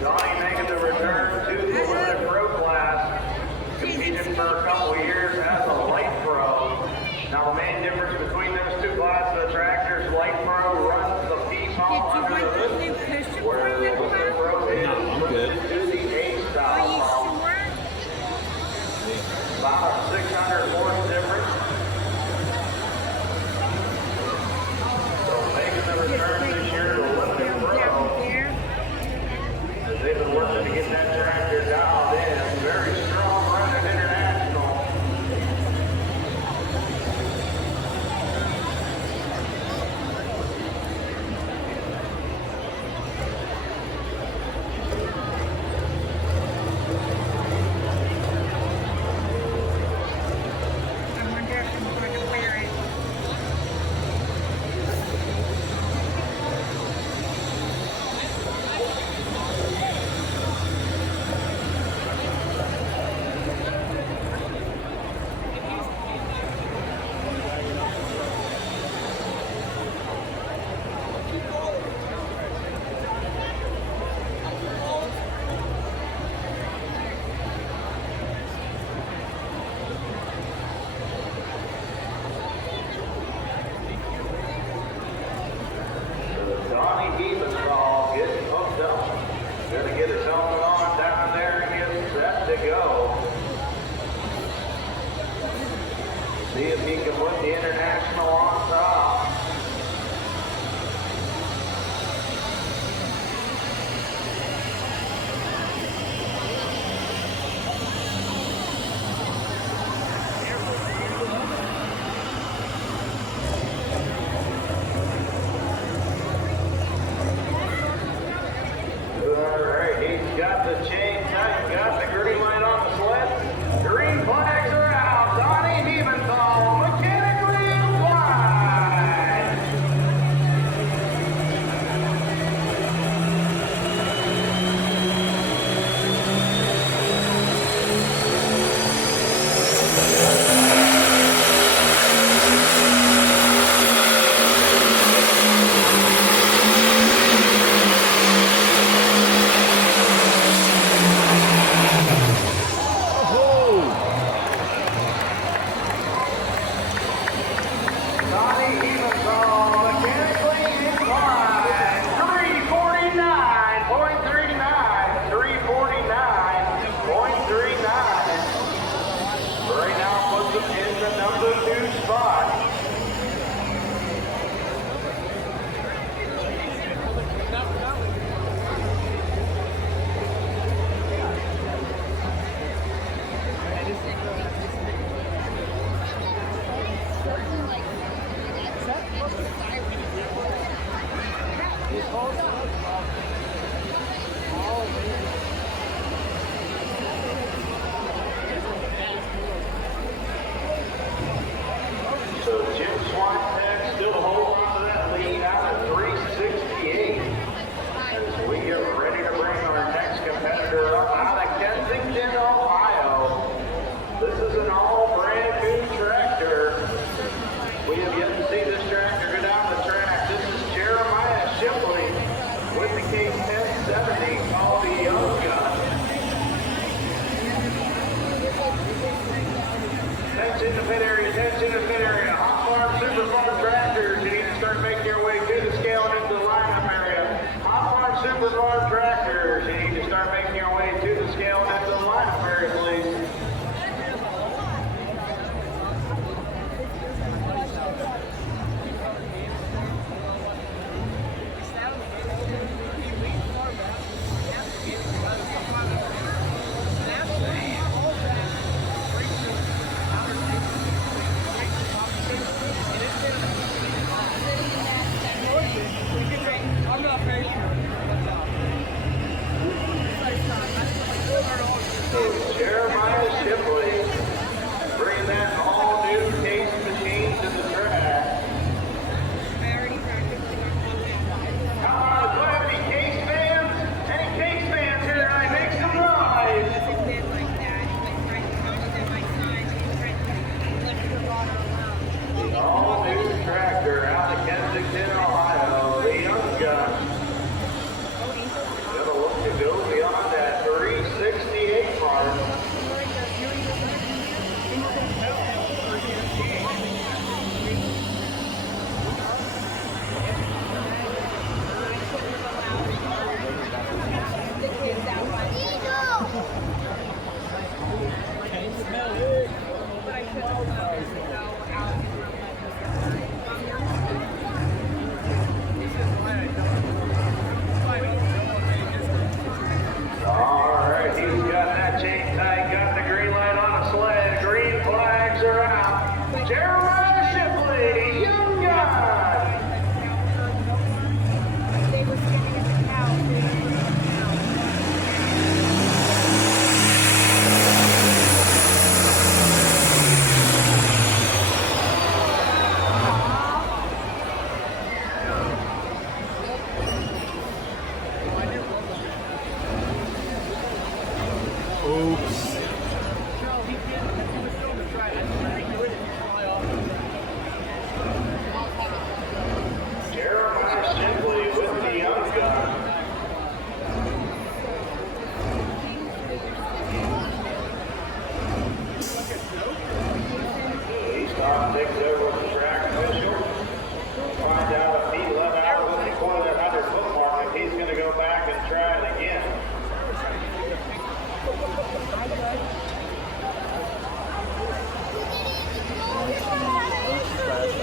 Johnny making the return to the limited pro class. Competed for a couple of years as a light pro. Now the main difference between those two classes of tractors, light pro runs the P-pump under the hood, where the limited pro is limited to the A-style pump. About a 600 horse difference. So making the return this year to limited pro. They've been working to get that tractor dialed in. Very strong running international. I wonder if I'm going to wear it. So Jim Swantek still hold on to that lead out at 368 as we get ready to bring our next competitor up out of Kensington, Ohio. This is an all brand new tractor. We have yet to see this tractor go down the track. This is Jeremiah Shipley with the Case 1070 called the Young Gun. Attention to pit area, attention to pit area. Hot Farm Super Farm tractors. You need to start making your way to the scale and into the lineup area. Hot Farm Super Farm tractors. You need to start making your way to the scale and into the lineup area, please. I'm not very sure. Jeremiah Shipley bringing that all new case machine to the track. Come on, do I have any case fans? Any case fans here tonight? Make some noise. The all new tractor out of Kensington, Ohio, the Young Gun. Got a look to go beyond that 368 mark. All right, he's got that chain tight, got the green light on a sled. Green flags are out. Jeremiah Shipley, Young Gun. They were standing at the cow. Jeremiah Shipley with the Young Gun. He stops, takes over with the track official. Find out if he let out of it before that 100-foot mark, if he's going to go back and try it again.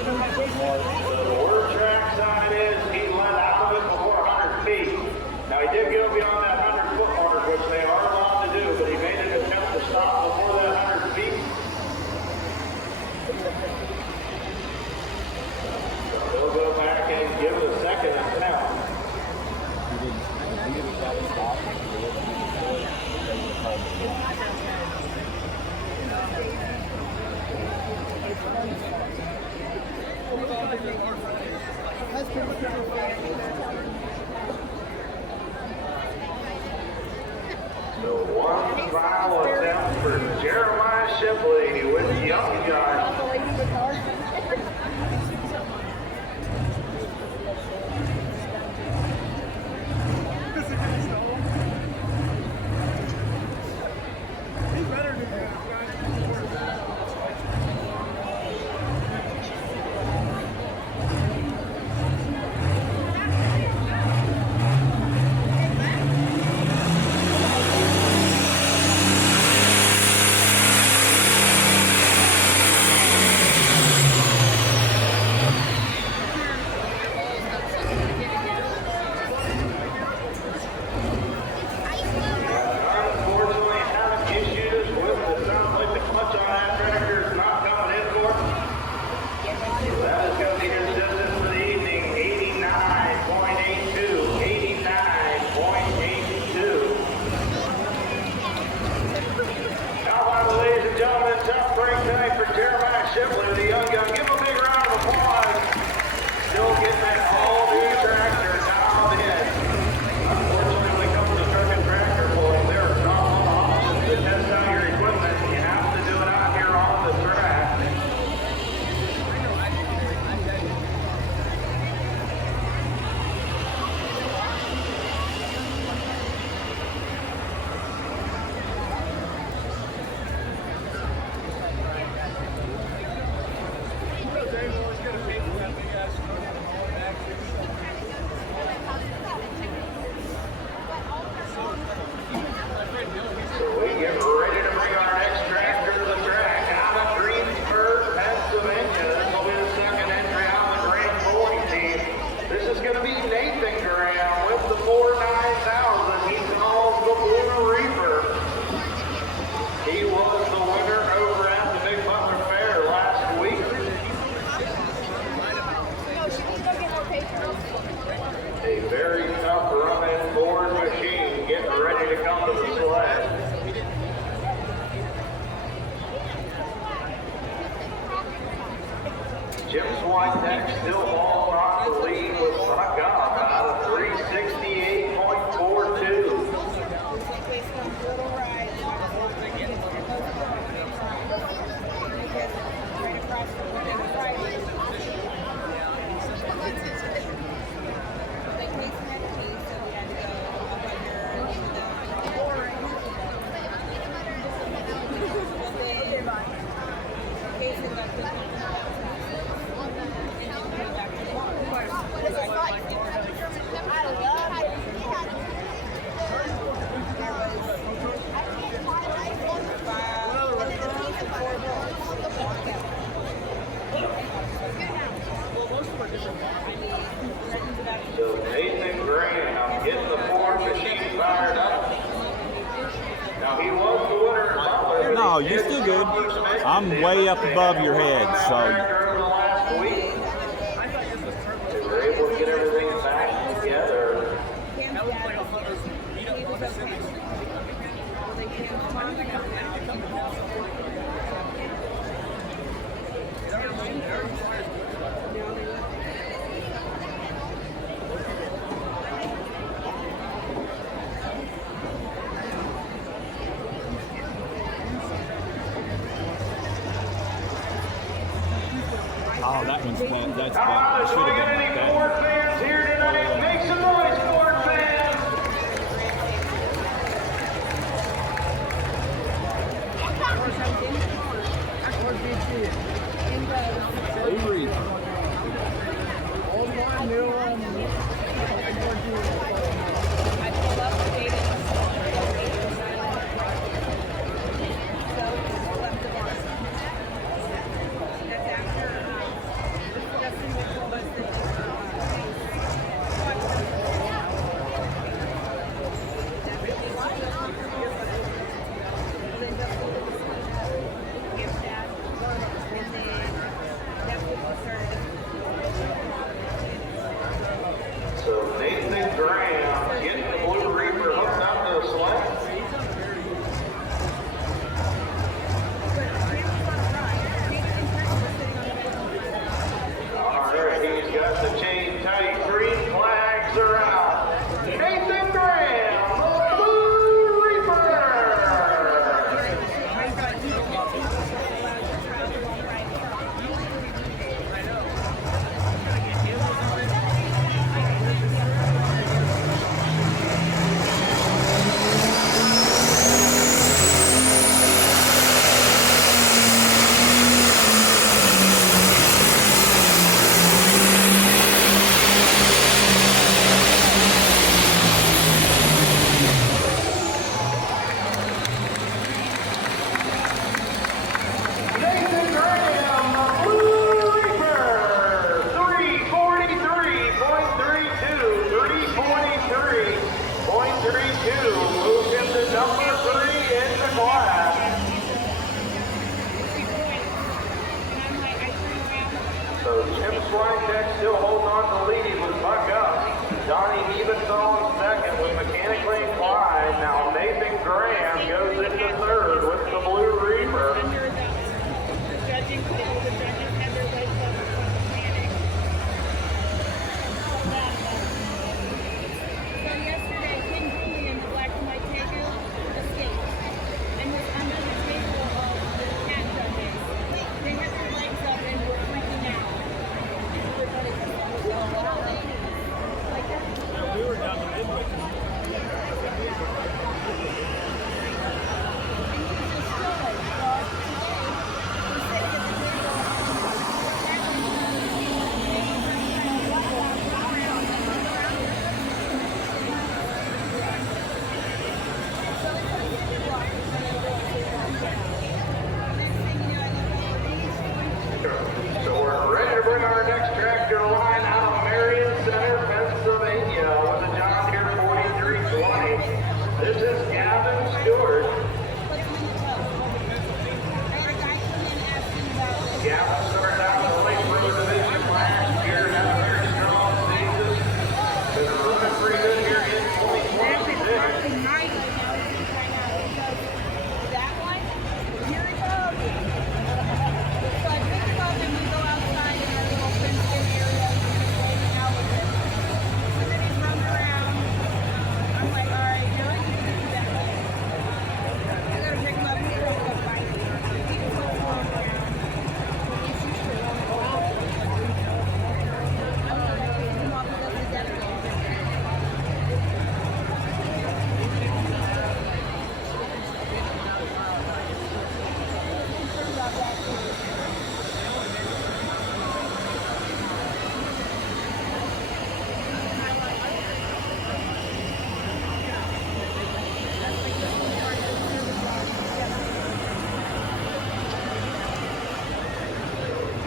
The word track sign is he let out of it before 100 feet. Now he did go beyond that 100-foot mark, which they are allowed to do, but he made an attempt to stop before that 100 feet. So they'll go back and give it a second attempt. So one final attempt for Jeremiah Shipley with Young Gun. I'm way up above your head, so Over the last week, we were able to get everything back together. Oh, that one's bad. That's Come on, bad. do Should we have get been any that. Ford fans here tonight? Make some noise, Ford fans! So Nathan Graham getting the Blue Reaper hooked up to the sled. All right, he's got the chain tight. Green flags are out. Nathan Graham, the Blue Reaper. Nathan Graham, the Blue Reaper, 343.32, 343.32, moves into number 3 in the class. So Jim Switek still holding on to the lead. He was buck up. Donnie Evensall second with mechanically inclined. Now Nathan Graham goes into third with the Blue Reaper. So we're ready to bring our next tractor line out of Marion Center, Pennsylvania, with a John Deere 4320. This is Gavin Stewart. Gavin started out in the late road division last year, had a very strong season. Been running pretty good here in 2026. That one, here it goes. So I pick him up and we go outside in our little fenced-in area and we're just hanging out with him. And then he's running around. I'm like, all right, you're ready to do that. I gotta pick him up and throw him up by him. He can go for him around. He's used to running around. I'm gonna pick him up and does his everything.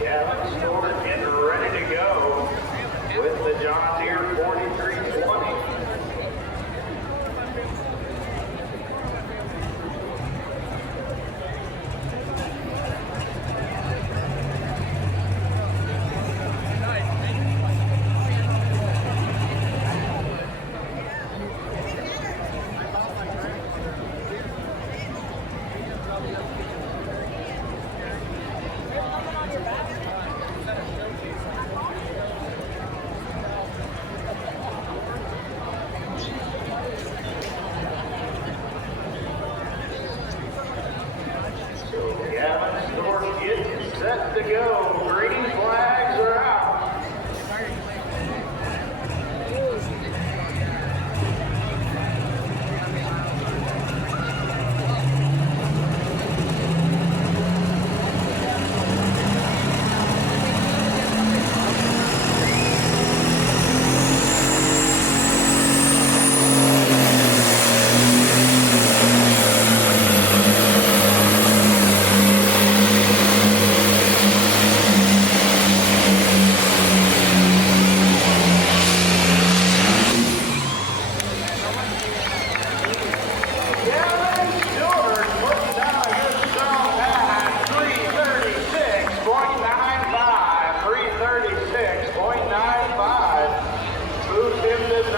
Gavin Stewart getting ready to go with the John Deere 4320.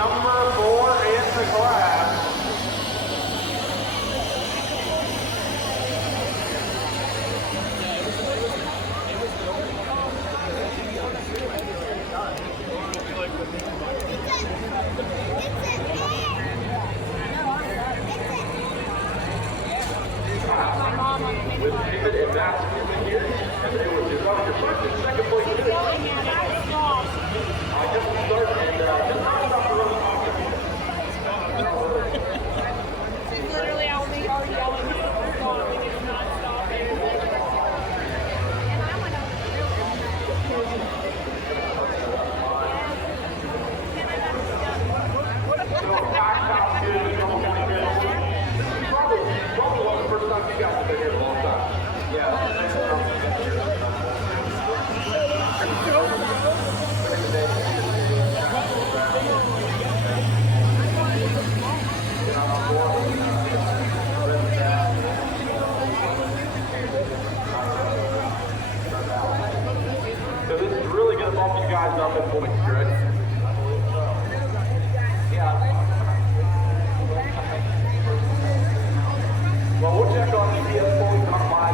number 4 in the class. With David and Matt here, and they were your first and second place finish. I just started and just not about the road talking. She's literally already yelling at us. We did not stop it. And I went over the real So, packed house here in Trumbull County. This is probably one of the first times you guys have been here in a long time. Yeah. So this is really going to bump you guys up in points, correct? Yeah. Well, we'll check on EPS points on my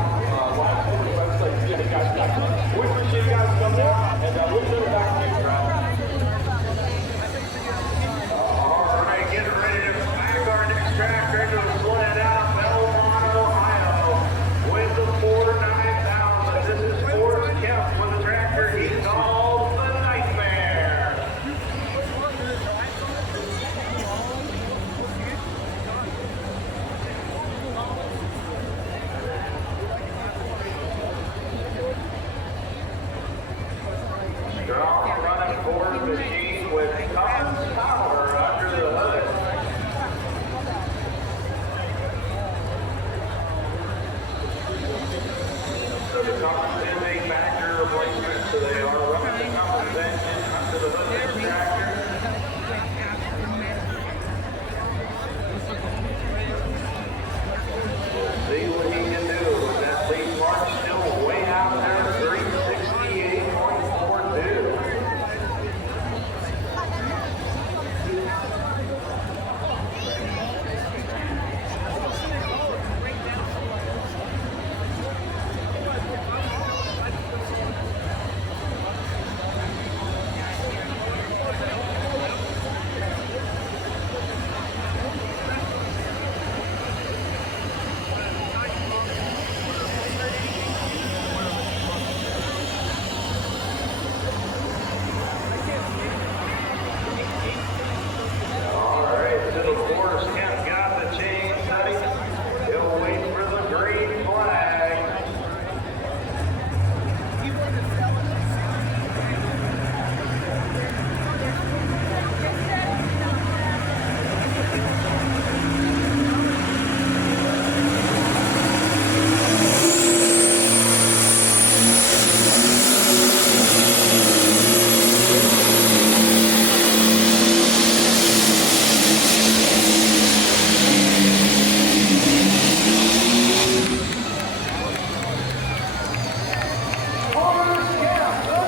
website. See how you guys got. We appreciate you guys coming out, and we'll send it back to you, Brad. All right, getting ready to flag our next track record to sled out Belmont, Ohio, with the Ford 9000. This is Ford Kemp with the tractor he calls the Nightmare. Strong running Ford machine with tons power under the hood. So the Cummins is a factory replacement, so they are running the Cummins engine under the hood of the tractor. We'll see what he can do with that lead march still way out there, 368.42. All right, so the Forest Kemp got the chain tight. He'll wait for the green flag. Forest Kemp, the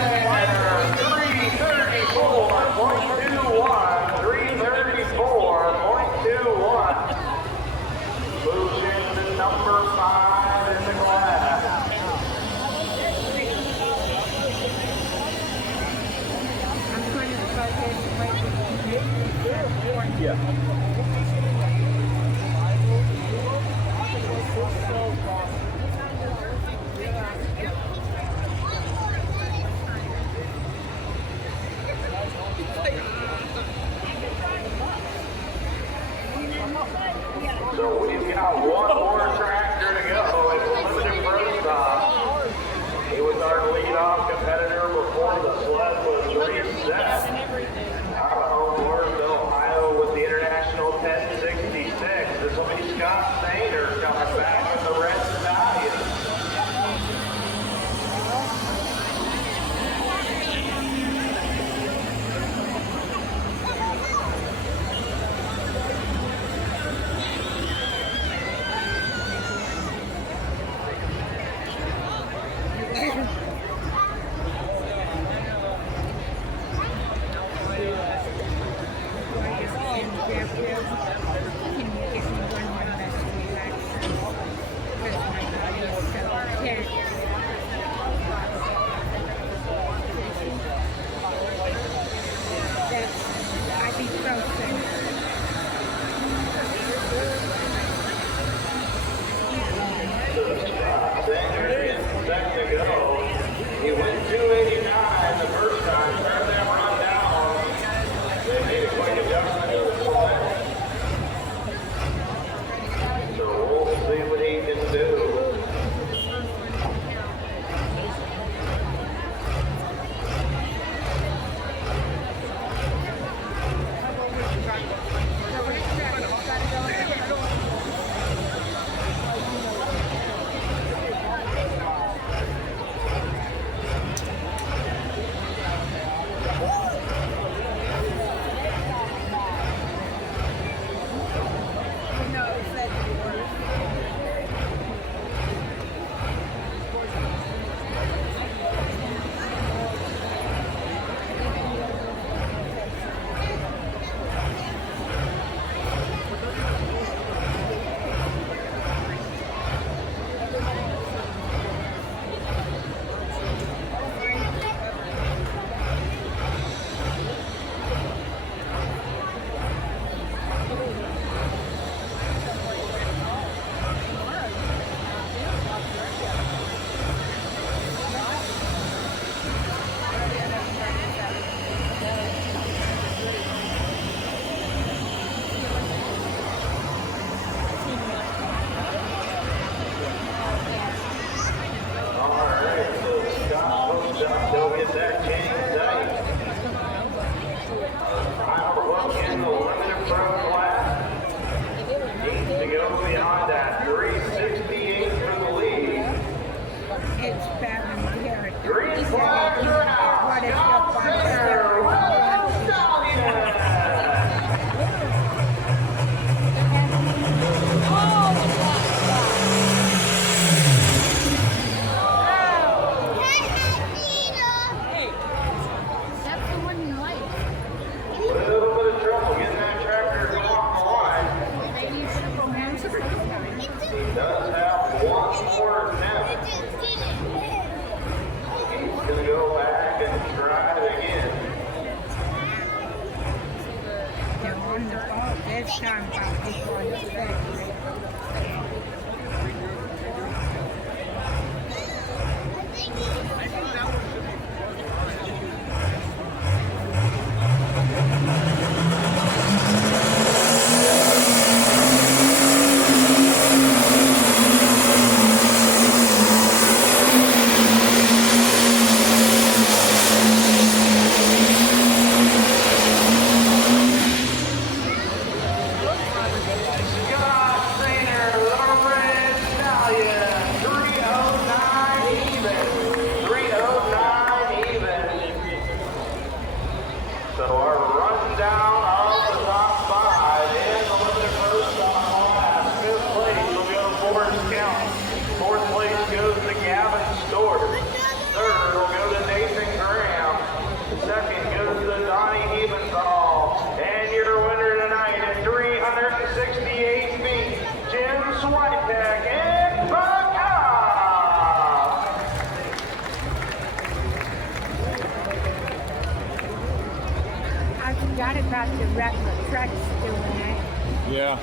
Nightmare, 334.21. Moves into number 5 in the class. Yeah. So we've got one more tractor to go. It's limited first stop. He was our lead-off competitor before the sled was reset. Out of Homeworth, Ohio, with the International 1066. This will be Scott Sainer coming back with the red stallion. and Jeff will. Can you give me one more lesson relaxer? Because my body is so tense. That's ibuprofen. Second to go. He went 289 the first time, turned that run down. They made a quick adjustment to the select. So we'll see what he can do. Yeah.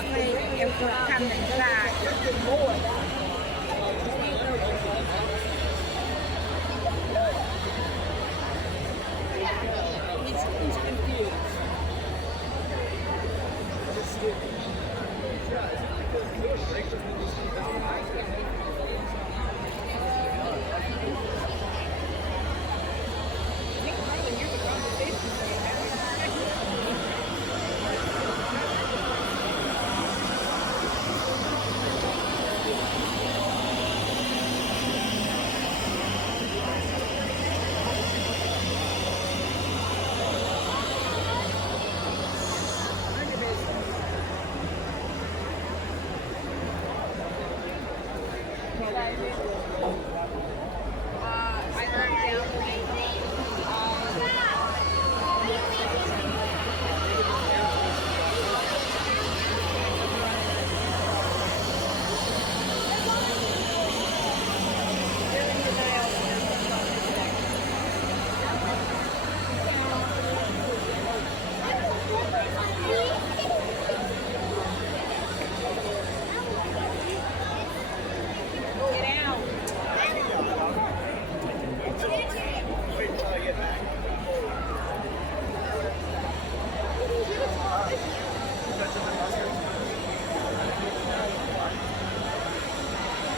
obviously if we're coming back. He's confused.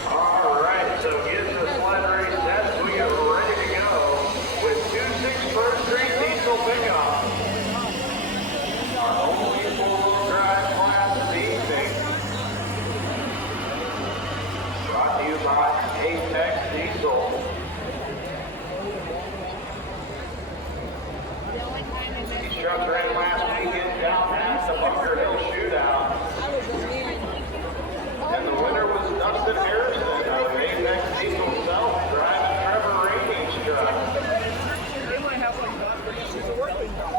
All right, so get the sled race set. We are ready to go with 2-6 First Street diesel pickup. Our only four-wheel drive class of the evening. Brought to you by Apex Diesel. These trucks ran last weekend down at the Bunker Hill Shootout. And the winner was Dustin Harrison of Apex Diesel himself, driving Trevor Rainey's truck. They might have one done, but this is a working done.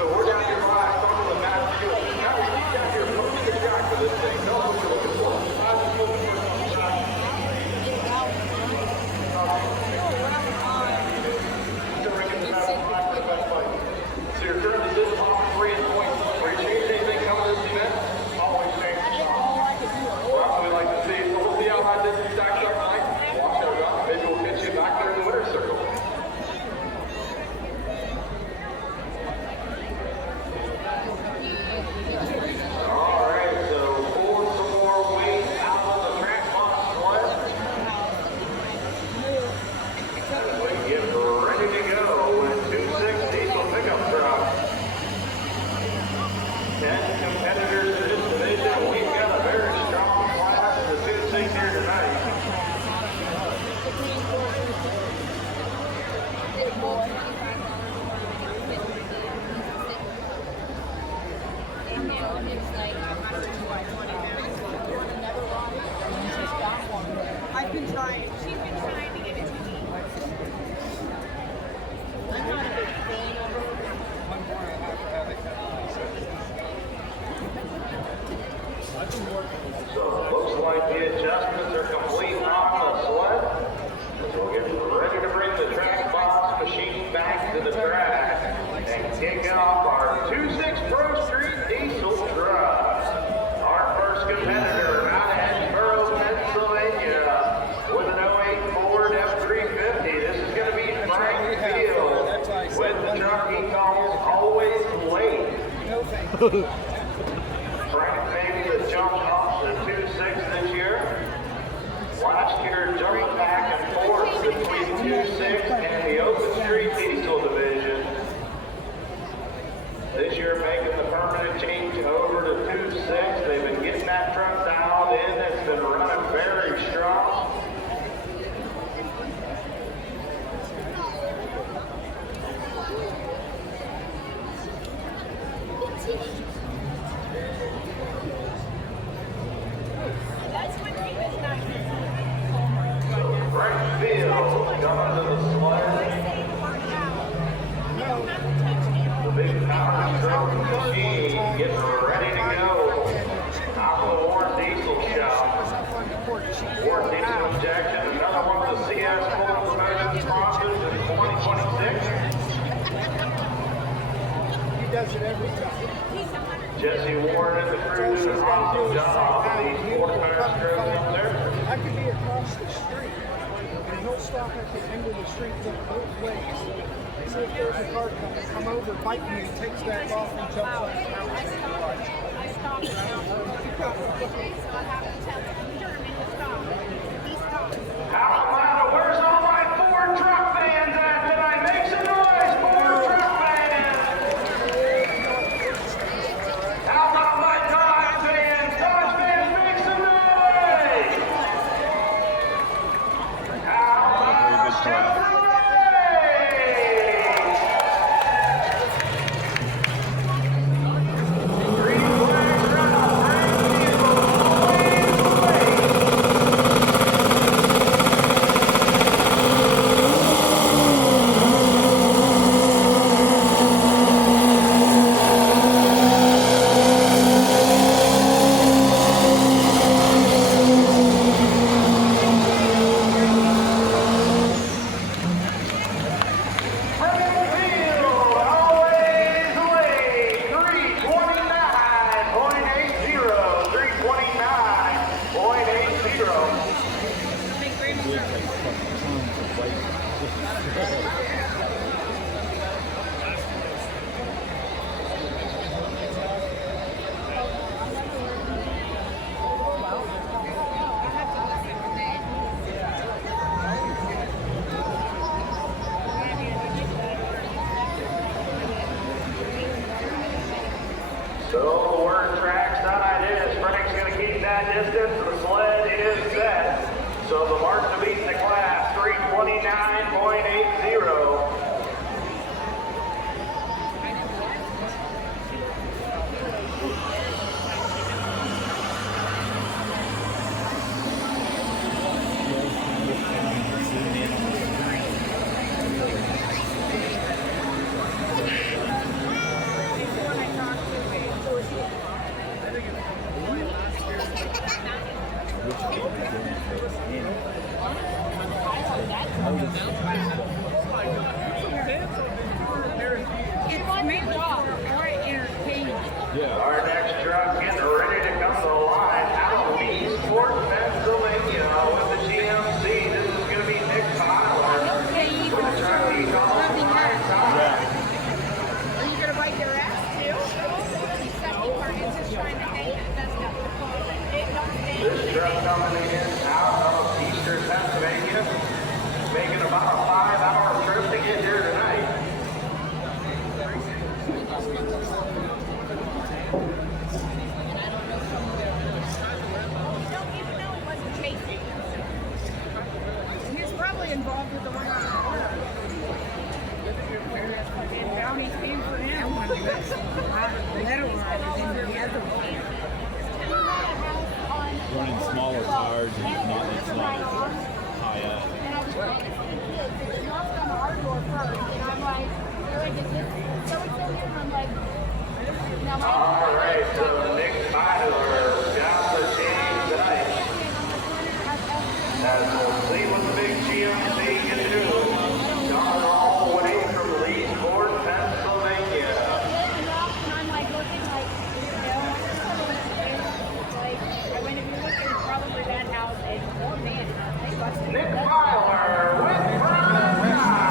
So we're down here by Trumbull and Matthew. Now we need down here, post the jack for this thing. Tell us what you're looking for. How's it looking for on the side? Still ringing the metal flag for the best fight. So you're currently sitting top 3 in points. Are you changing anything coming to this event? Always change the shot. Well, that's what we like to see. So we'll see how high this stacks up tonight. Watch out, guys. Maybe we'll get you back there in the winner's circle. All right, so pulling some more weight out of the track box sled. As we get ready to go with 2-6 diesel pickup truck. 10 competitors in this division. We've got a very strong class in the 2-6 here tonight. I've been trying. She's been trying to get it to me. I'm not a big fan of her. So it looks like the adjustments are complete on the sled. So we'll get ready to bring the track box machine back to the track and kick off our 2-6 Pro Street diesel truck. Our first competitor out of Edinburgh, Pennsylvania, with an 08 Ford F350. This is going to be Frank Field with the truck he calls Always Late. Frank maybe the jump off the 2-6 this year. machine getting ready to go. Top of the Warren Diesel shop. Warren Diesel injection, another one of the CS Full Promotion sponsors in 2026. He does it every time. Jesse Warren and the crew did an awesome job on these 4-car strokes up there. I could be across the street, and he'll stop at the end of the street, look both ways. See if there's a car coming, come over, bite me, takes back off, and jumps on the couch. I stopped now. So I have to tell him, turn him to stop. He stopped. Alabama, where's all my Ford truck fans at tonight? Make some noise, Ford truck fans! How about my Dodge fans? Dodge fans, make some noise! How about Chevrolet? Green flags are up, brand new, So the word tracks .it is Frank's going to keep that distance. The sled is set. So the mark to beat in the class, 329.80. Our next truck getting ready to come to the line out of Eastport, Pennsylvania with the GMC. This is going to be Nick Tyler. With the truck he's on the right side. Are you gonna bite your ass too? He's sucking for it, just trying to hang it. That's not the problem. It don't stand. This truck coming in out of Eastern Pennsylvania, making about a 5-hour trip to get here tonight. Don't even know he wasn't chasing. He's probably involved with the one on the corner. And Bounty's in for him. Little rather than the other one. Running smaller cars and not as like high up. And I was trying to see the kids. So they knocked on our door first. And I'm like, they're like, is this so-and-so here? And I'm like, no, my All right, so Nick Tyler got the change tonight. As we'll see what the big GMC can do. Coming all the way from Leesport, Pennsylvania. And I'm like looking like, like, when if you look at probably that house, and oh man, they busted Nick it. Tyler with Prime Time.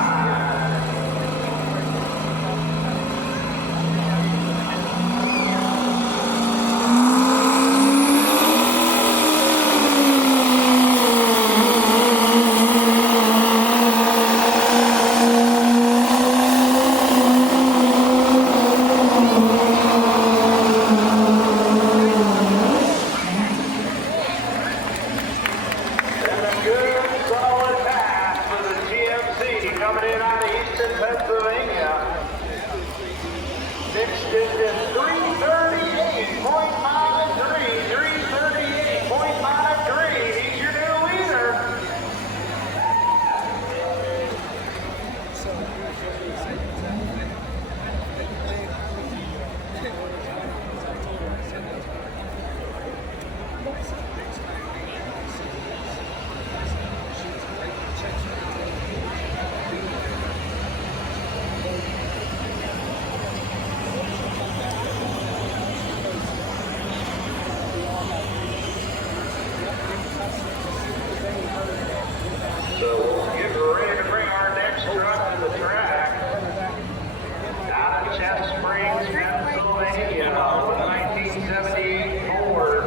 Chest Springs, Pennsylvania, with a 1978 Ford.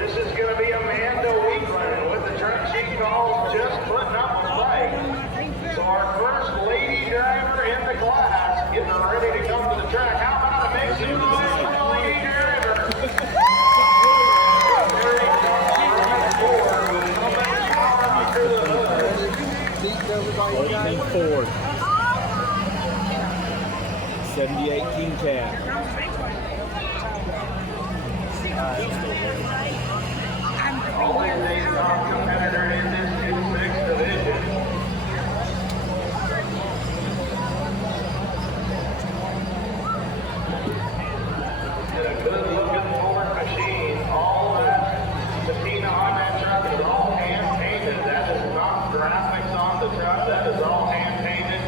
This is going to be Amanda Weekland with the truck she calls Just Putting Up a Fight. So our first lady driver in the class getting ready to come to the track. How about a big super noise for the lady driver? Very red Ford with so much power under the hood. 14 Ford. 78 King Cab. Always a top competitor in this 2-6 division. And a good-looking Ford machine. All that patina on that truck is all hand-painted. That is not graphics on the truck. That is all hand-painted.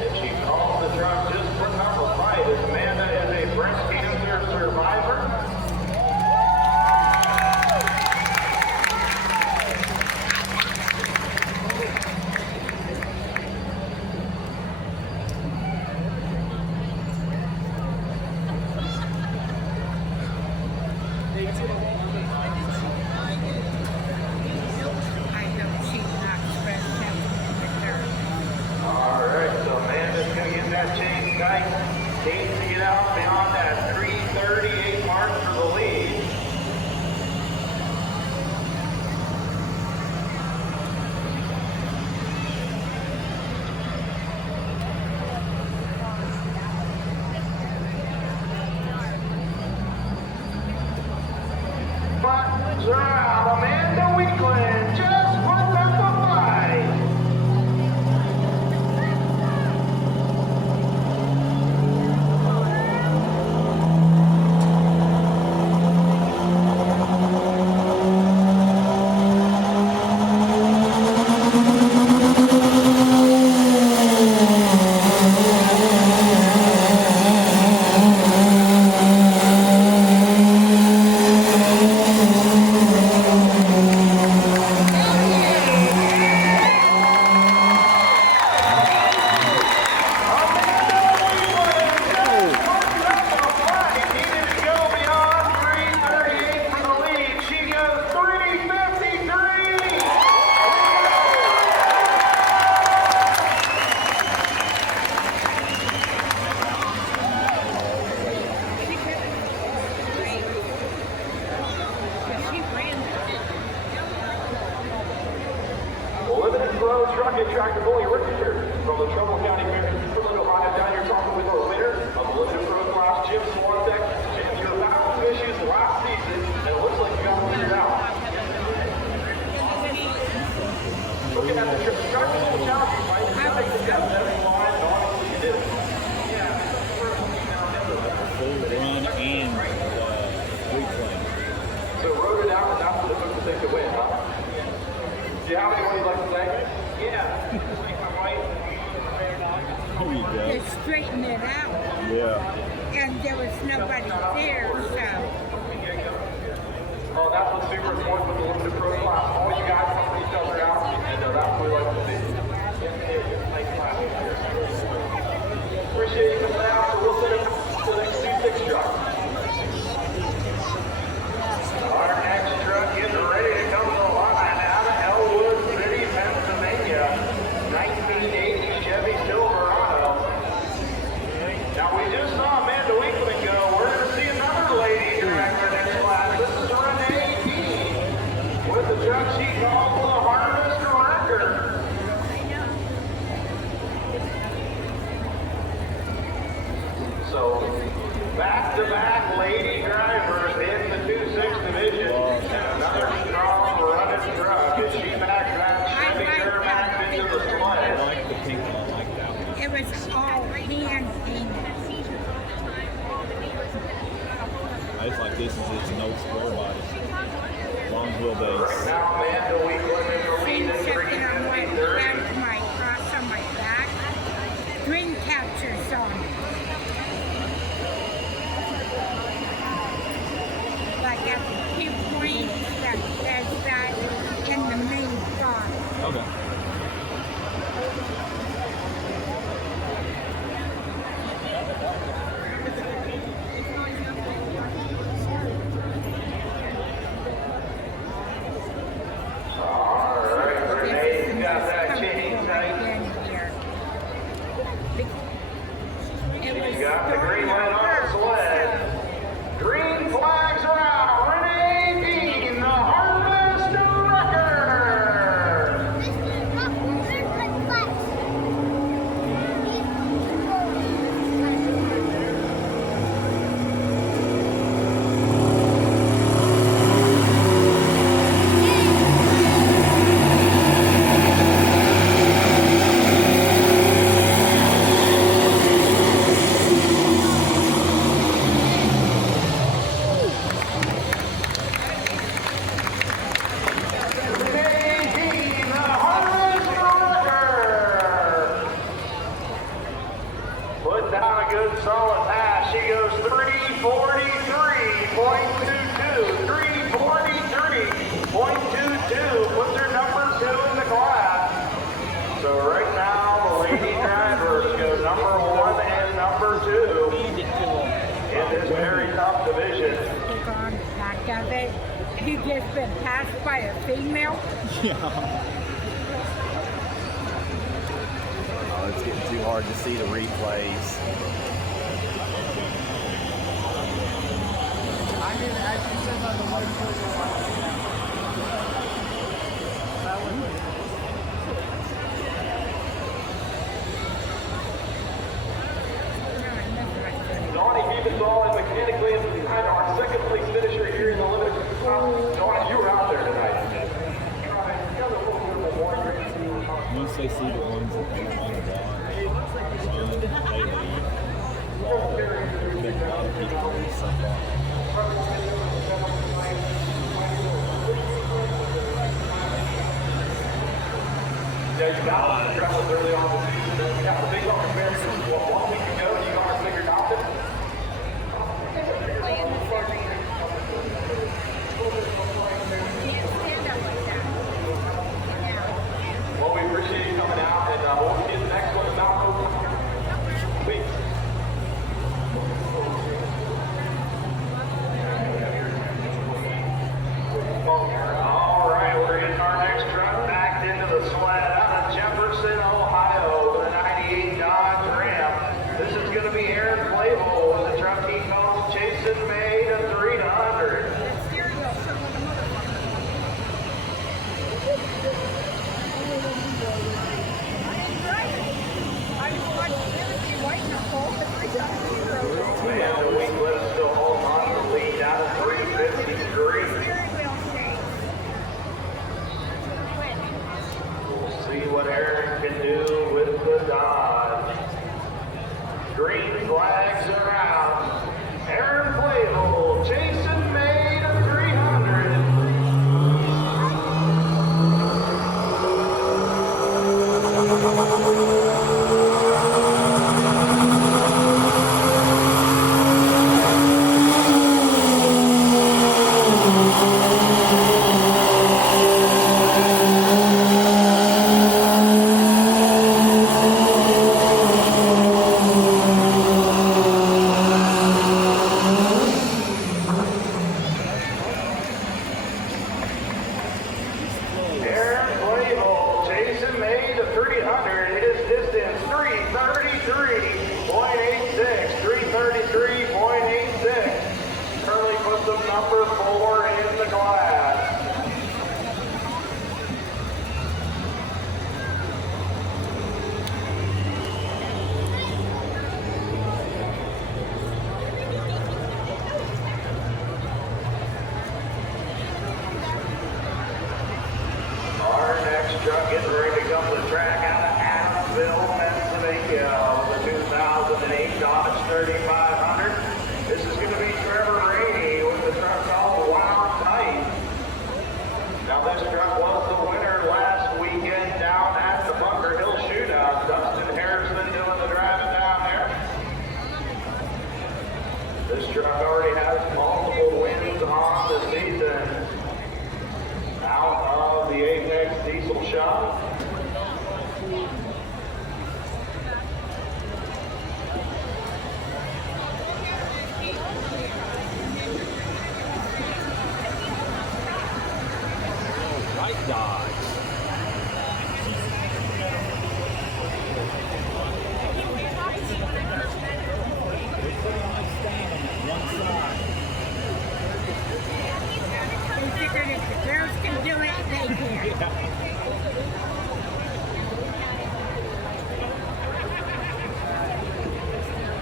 And she calls the truck Just Putting Up a Fight. As Amanda is a breast cancer survivor. I hope she's not stressed out with her. All right, so Amanda's going to get that chain tight. Needs to get out beyond that 338 mark for the lead. Buttons are out. Amanda Weekland just put up a fight. Truck and Tractor Bully Richard from the Trumbull County Fair. From the Ohio down here talking with our winner of the Limited Pro Class, Jim Swanbeck. And you were battling some issues last season, and it looks like you got them figured out. Looking at the Tractor Bully Challenge, right? You got to take the depth of every line, and honestly, you did it. Full run and reclaim. So rode it out, and that's what it took to take the win, huh? Do you have anyone you'd like to thank? Yeah. Thank my wife. There you go. To straighten it out. Yeah. And there was nobody there, so. Oh, that's what's super important with the Limited Pro Class. All you guys help each other out, and that's what we like to see. Appreciate you coming out, so we'll send it to the next 2-6 truck. Our next truck is ready to come to the line out of Elwood City, Pennsylvania. 1980 Chevy Silverado. Now we just saw Amanda Weekland go. We're going to see another lady driver in this class. This is Renee D. with the truck she calls the Harvest Wrecker. So back-to-back lady drivers in the 2-6 division. And another strong running truck as she backs that Chevy Duramax into the I sled. like the pink one. I like that one. It was all hand painted. I just like this is it's an old square body. Long wheelbase. Now Amanda Weekland in the lead at Sitting on my 3:30. back, my cross on my back. Green captures on it. Like at the 2 points that says that in the main car. Okay. good solid pass. She goes 3:43.22. 3:43.22. Puts her number 2 in the class. So right now, the lady drivers go number 1 and number 2 in this very tough division. Look on the back of it. You just been passed by a female. Oh, it's getting too hard to see the replays. Donnie Beavisall and mechanically behind our second place finisher here in the limited. Donnie, you were out there tonight. Once they see the ones that they want to run, they leave. Been a lot of people do something. Yeah, you got on the track early on the season. You got the big on comparison to 1 week ago. You guys figured out that. Play in this area. Can't stand up like that. Yeah. Well, we appreciate you coming out, and we'll see you the next one. Please. All right, we're getting our next truck backed into the sled out of Jefferson, Ohio, with a 98 Dodge Ram. This is going to be Aaron Flavel with the truck he calls Jason May to 300. Stereo show like a motherfucker. I just watched Timothy White Knuckle, the 3-time hero. Man, the wing list still holding on to the lead out of 353. Steering wheel shakes. We'll see what Aaron can do with the Dodge. Green flags are out. Aaron Flavel, Jason May to 300. Aaron Flavel, Jason May to 300. His distance 3:33.86. 3:33.86. Currently puts him number 4 in the class. Our next truck getting ready to come to the track out of Adamsville, Pennsylvania, with a 2008 Dodge 3500. This is going to be Trevor Rainey with the truck called Wild Knight. Now this truck was the winner last weekend down at the Bunker Hill Shootout. Dustin Harrison doing the driving down there. This truck already has multiple wins on the season. Out of the Apex Diesel shop. Right Dodge. They're pretty much standing at one side. They figured if the girls can do it, they can.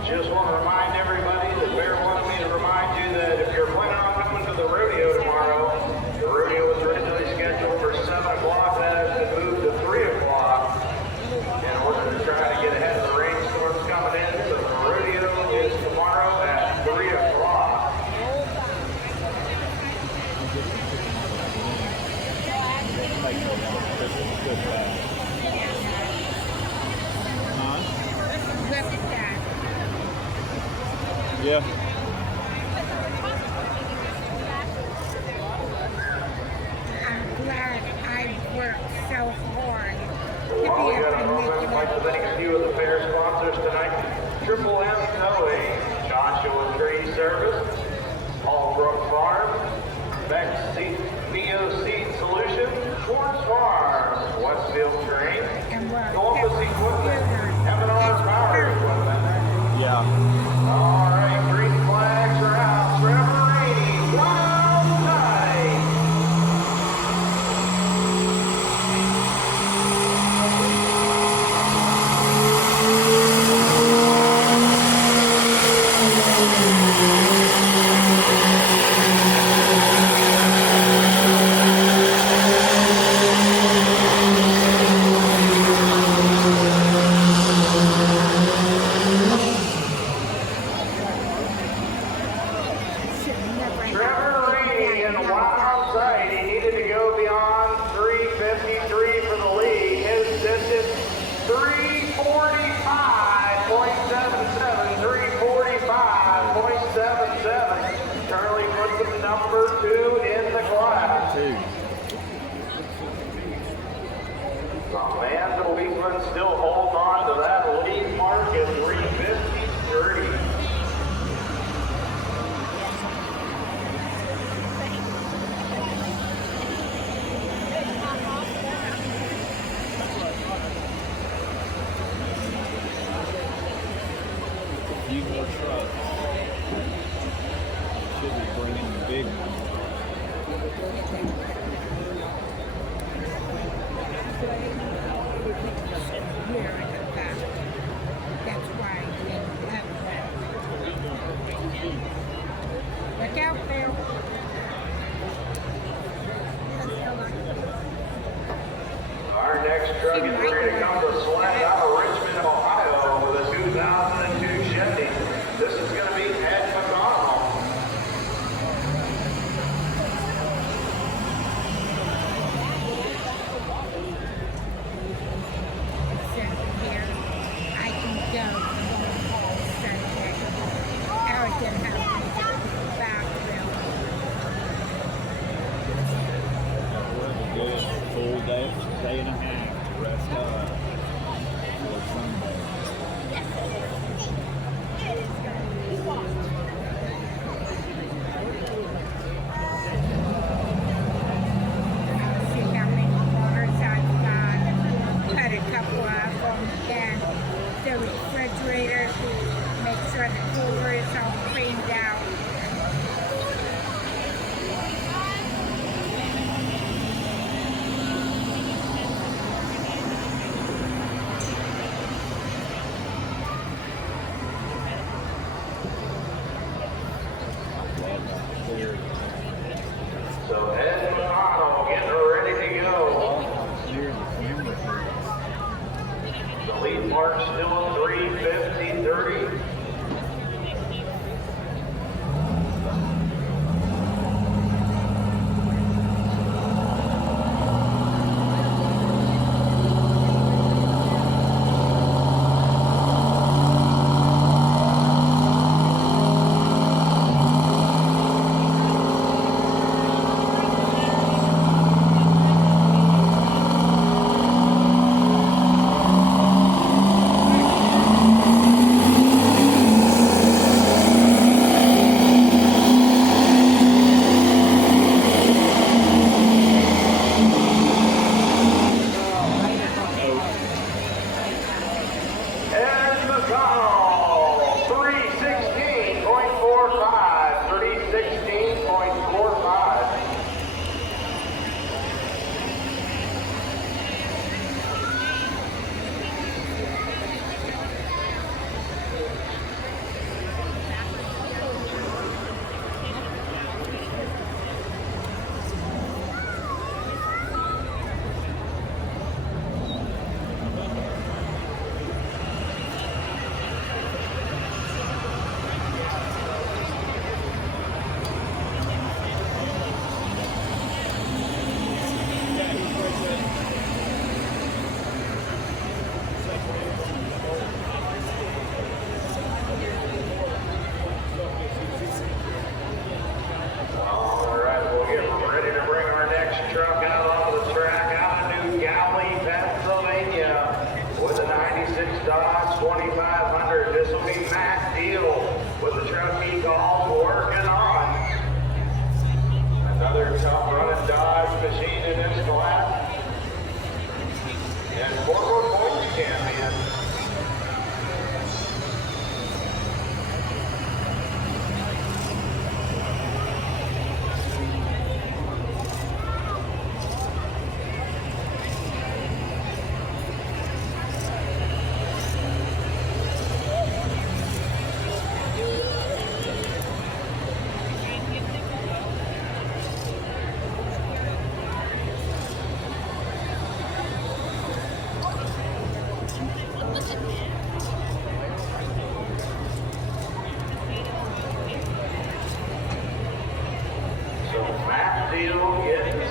Just want to remind everybody that Bear wanted me to remind you that if you're planning on coming to the rodeo tomorrow, the rodeo was originally scheduled for 7 o'clock. That has been moved to 3 o'clock in order to try to get ahead of the rainstorms coming in. So the rodeo is tomorrow at 3 o'clock. Good pass. Huh? Look at that. Yeah. I'm glad I worked so hard to be While we able got a to moment, make I'd it like to up. thank a few of the fair sponsors tonight. Triple M Towing, Joshua Tree Service, Allbrook Farm, Beck's Mio Seed Solutions, Schwartz Farms, Westfield Train, And we're Columbus Equipment, M&R It's Power perfect. Equipment. Yeah. All right, green flags are out. Trevor Rainey, Wild Night. Should never have Trevor Rainey in Wild Sight. He needed to go beyond 353 for the lead. His distance 345.77. 345.77. Currently puts him number 2 in the class. 2. Amanda Weekman still holds on to that lead mark at 353. A few more trucks. Should be bringing the big one. here in the back. That's why we have that. Look out, Phil. Our next truck is ready to come to Sled out of Richmond, Ohio with a 2002 Chevy. This is going to be Ed McConnell. Except here, I can go to the whole Sunday. Eric can have me go to the back room. We'll have a good full day and a half to rest up for Sunday. I'll see how many cars I've got. Cut a couple of them. Then the refrigerator, make sure the cooler is all cleaned out. Glad I cleared. So Ed McConnell getting ready to go. Clear the camera here. The lead mark still 350.30. Ed McConnell, 316.45. 316.45. Dodge 2500. This will be Matt Deal with the truck he calls Working On. Another tough running Dodge machine in this class. And former points champion.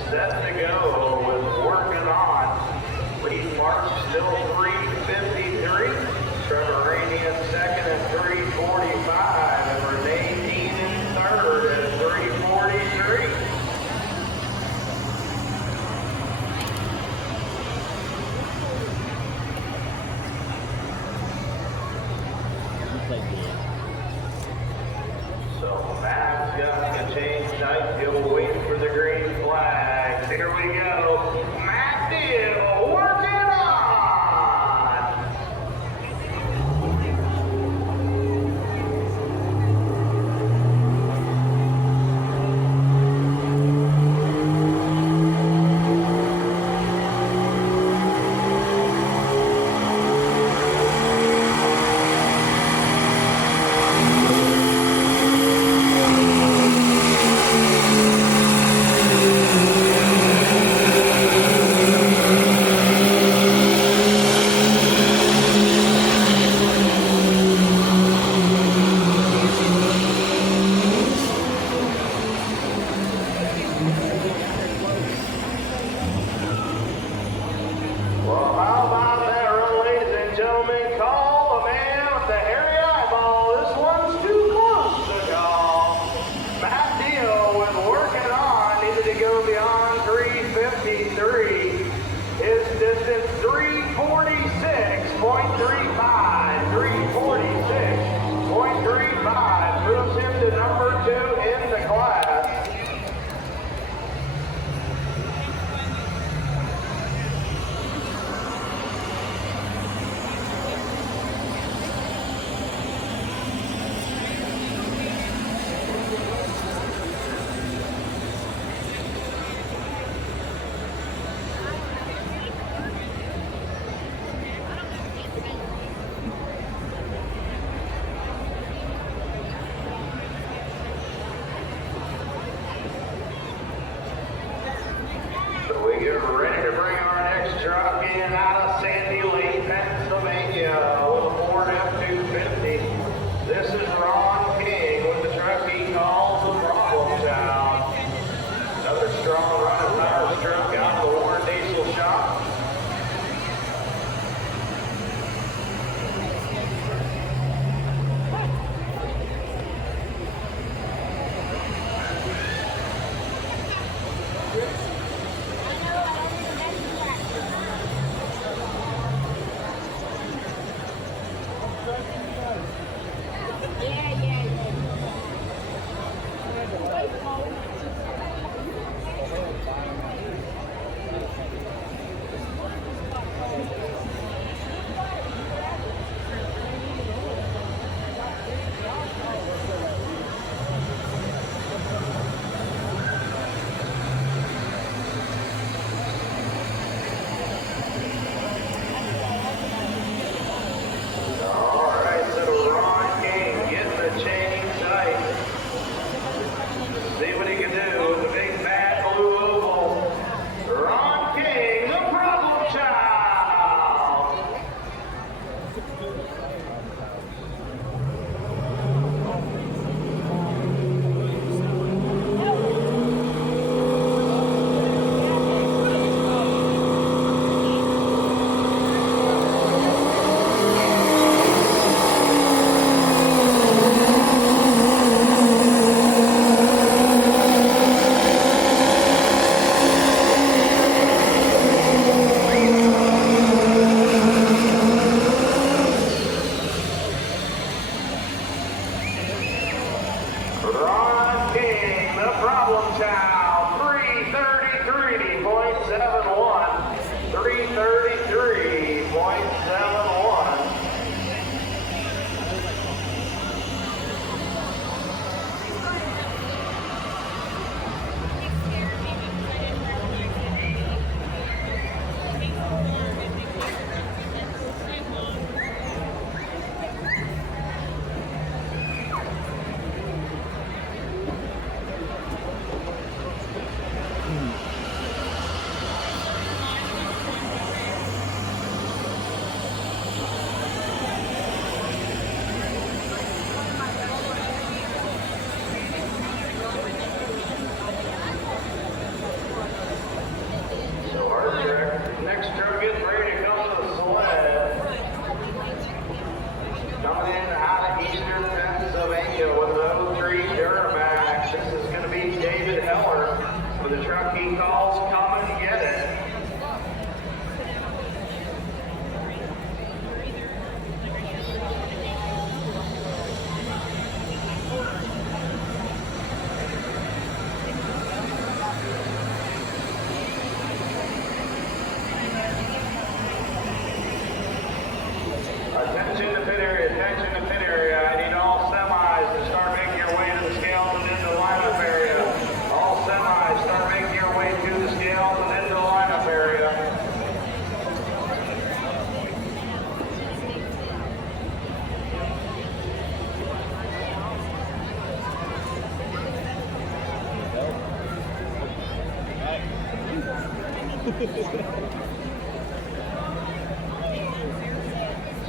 Set to go with Working On. Lead mark still 3:53. Trevor Rainey in second at 3:45. And Renee Dean in third at 3:43. So Matt's got to change tight. He'll wait for the green flag. Here we go. Matt Deal Working On. Well, how about that, ladies and gentlemen? Call the man with the hairy eyeball. This one's too close to call. Matt Deal with Working On needed to go beyond 3:53. His distance 3:46.35. 3:46.35 moves him to number 2 in the class. So we get ready to bring our next truck in out of Sandy Lane, Pennsylvania with a Ford F-250. This is Ron King with the truck he calls the Problem Child. Another strong running power truck out of the Warren Diesel shop.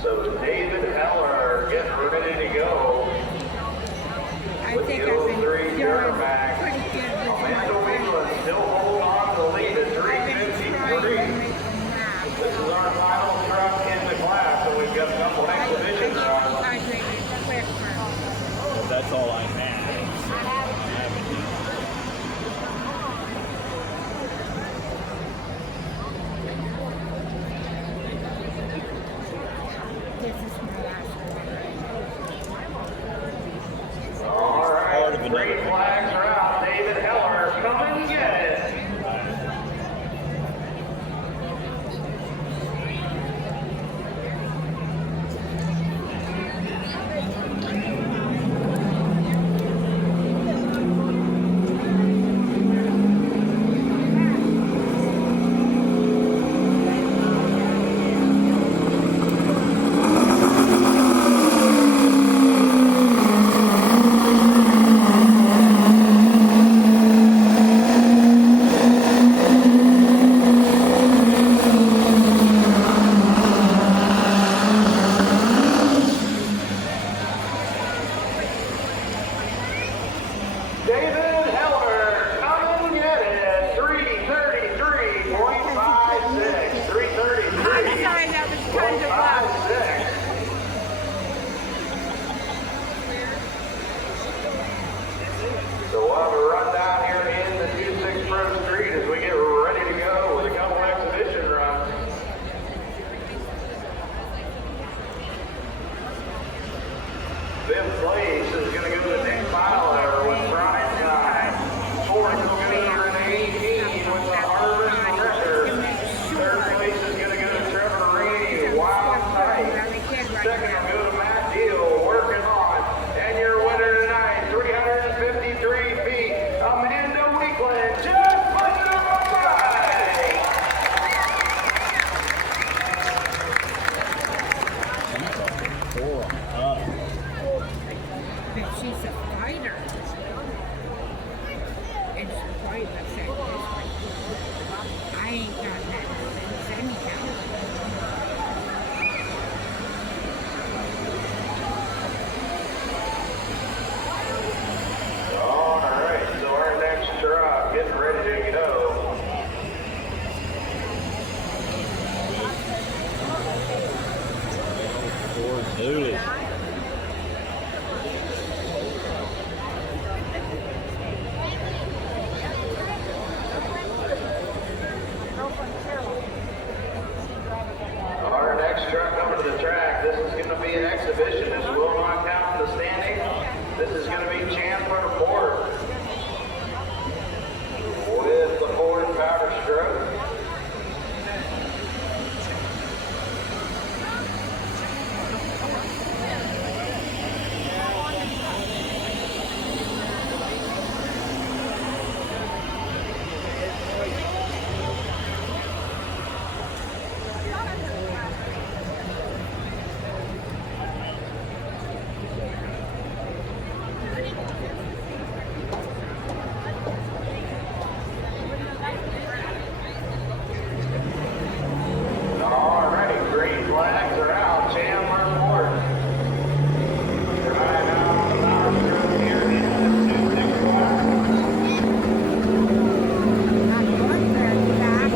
So David Heller getting ready to go. I With think the I've been 03 doing Duramax. pretty good with my Amanda Wheelan weight. still holding on to the lead at I've been trying to 353. make them laugh. This is our final truck in the class, and we've got a couple I exhibition should runs. hydrated quicker. Well, that's all I have. I haven't yet. This is my last one. All Part of right, another green thing. flags are out. David Heller, come and get it. David Heller, come and get it. 333.56. I'm sorry, that was kind of loud. 333.56. So we'll have a run down here in the 26 Pro Street as we get ready to go with a couple exhibition runs. Fifth place is going to go to Nick Fowler with Prime Time. Fourth will go to Renee Dean with the Harvest Record. Third place is going to go to Trevor Reedy, Wild Tight. Second will go to Matt Deal, Working On. And your winner tonight, 353 feet, Amanda Weekland, just putting it on right. Four up. But she's a fighter. And she's quite upset this way. I ain't got that sense anyhow. All right, so our next truck getting ready to go. Four Zulu. Our next truck over to the track, this is going to be an exhibition. This will not count in the standing. This is going to be Chandler Ford with the Ford Power Stroke. All righty, green flags are out. Chandler Ford. Right out the Power Stroke here in the 2-6 class. I'm going very fast.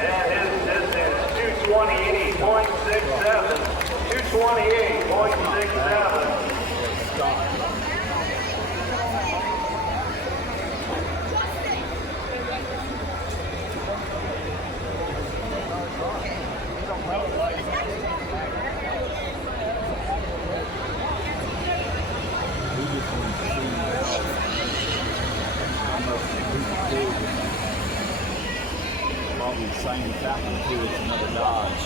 And his distance, 228.67. 228.67. We just want to see how much we can do. Probably the same as that one too. It's another Dodge.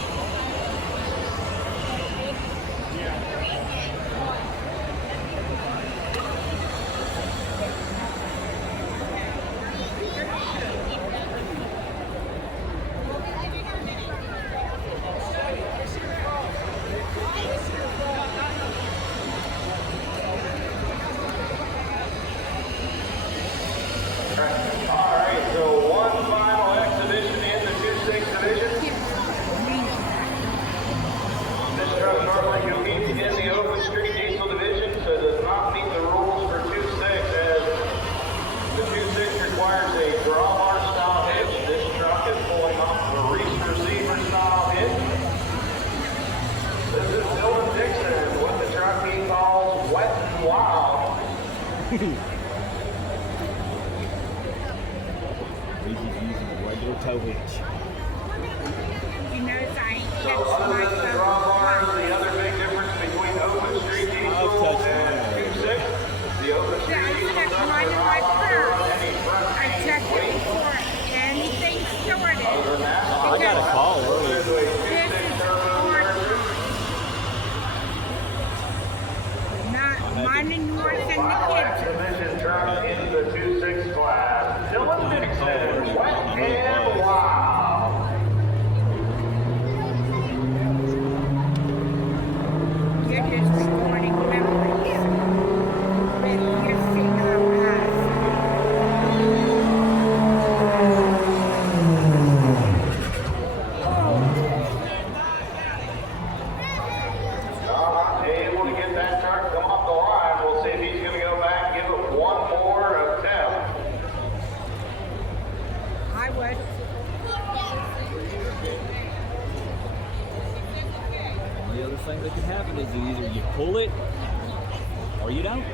Alright, so one final exhibition in the 2-6 division. This truck normally competes in the open street diesel division, so does not meet the rules for 2-6 as the 2-6 requires a drawbar style hitch. This truck is pulling off a Reese receiver style hitch. This is Dylan Dixon with the truck he calls Wet and Wild. He's just using a regular tow hitch. You notice I ain't So touched other my than the drawbars, the other big difference between open street diesel I've touched and mine. 2-6, the open street I diesel touched trucks mine are in not my allowed to purse. run any front I end checked it weight. before anything started. Other than that, I got a call earlier. there's a This 2-6 is turbo hard. charger. Not minding more than the Final kids. exhibition truck in the 2-6 class. Dylan Dixon, Wet and Wild. You're just recording memories. But you're seeing our past. Not able to get that truck to come off the line. We'll see if he's going to go back and give it one more attempt. I would. The other thing that can happen is either you pull it or you don't.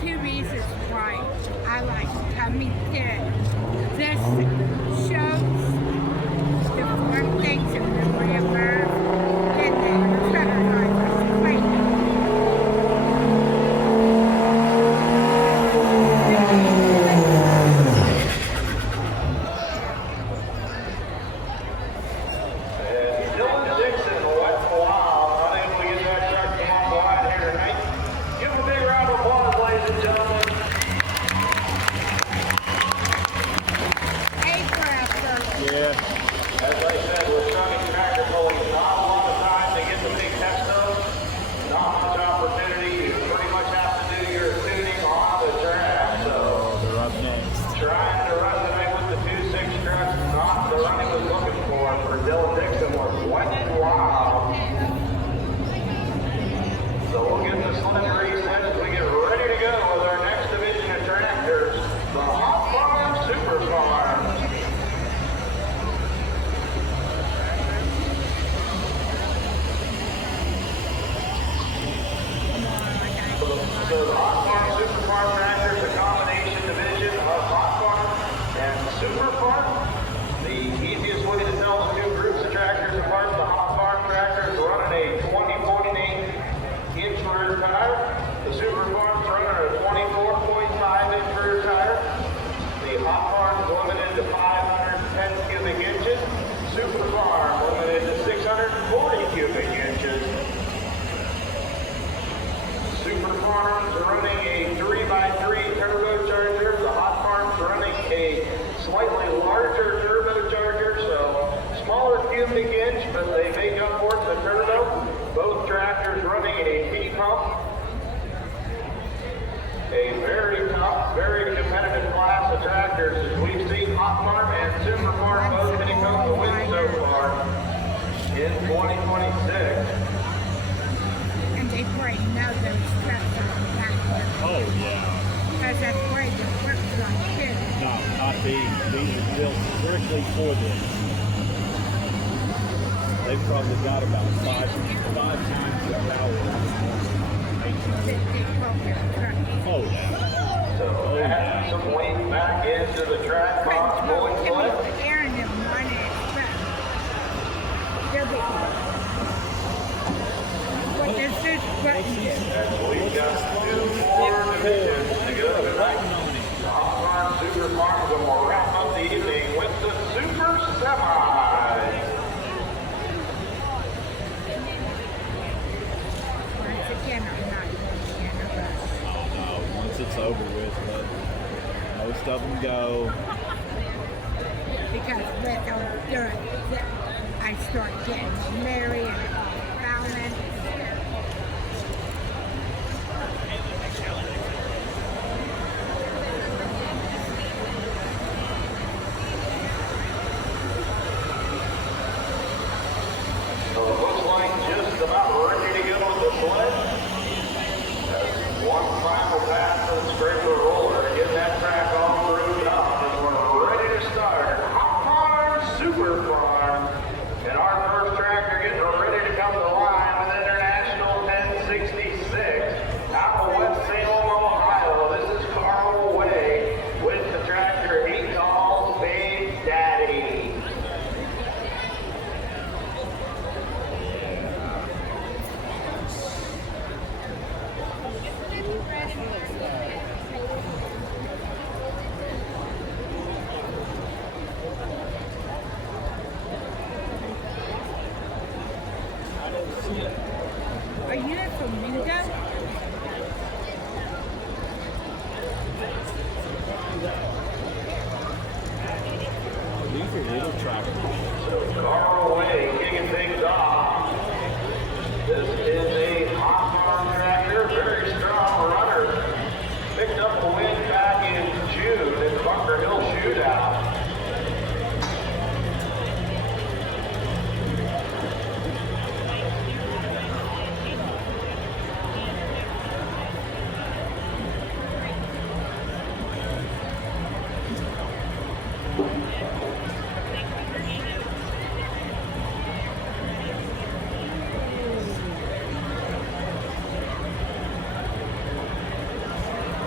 Two reasons why I like coming here. This shows the four things in memory of Earth and the truck drivers playing. And Dylan Dixon, Wet and Wild, unable to get that truck to come off the line here tonight. Give him a big round of applause, ladies and gentlemen. After Yeah. As I said, with Sonny tractor pulling, not a lot of time to get the big test those. Not much opportunity. You pretty much have to do your tuning on the track. So Oh, they're up next. trying to run tonight with the 2-6 trucks, not the run he was looking for Dylan Dixon was Wet and Wild. So we'll get the slender reset as we get ready to go with our next division of tractors, the Hot Farm Super Farm. So the Hot Farm Super Farm tractor is a combination division of Hot Farm and Super Farm. The easiest way to tell the two groups of tractors apart, the Hot Farm tractor is running a 20.8-inch rear tire. The Super Farm's running a 24.5-inch rear tire. The Hot Farm's limited to 510 cubic inches. Super Farm limited to 640 cubic inches. Super Farm's running a 3x3 turbocharger. The Hot Farm's running a slightly larger turbocharger, so smaller cubic inch, but they make up for it, the turbo. Both tractors running a P pump. A very tough, very competitive class of tractors as we've seen Hot Farm and Super Farm both hitting home the win so far in 2026. and they probably know those trucks are backwards. Oh, yeah. Because that's where the works like too. No, not these. These are built strictly for this. They've probably got about five times the power. They call their trucks. Oh, yeah. So add some weight back into the track box pulling foot. Aaron didn't want it, but they'll be. What does this button do? And we've got two more divisions to go tonight. The Hot Farm Super Farm, and we'll wrap up the evening with the Super Semi. Once again, I'm not going in a rush. Oh, no. Once it's over with, but most of them go. Because with them, I I start getting married and Bowman. So it looks like just about ready to go with the sled. That's one final pass of the scraper roller. Get that track all through up and we're ready to start. Hot Farm Super Farm. And our first tractor getting ready to come to line with International 1066 out of West Salem, Ohio. This is Carl Way with the tractor he calls Big Daddy. Are you a flamingo? These are little tractors. So Carl Way kicking things off. This is a hot farm tractor, very strong runner. Picked up the win back in June at the Bunker Hill Shootout.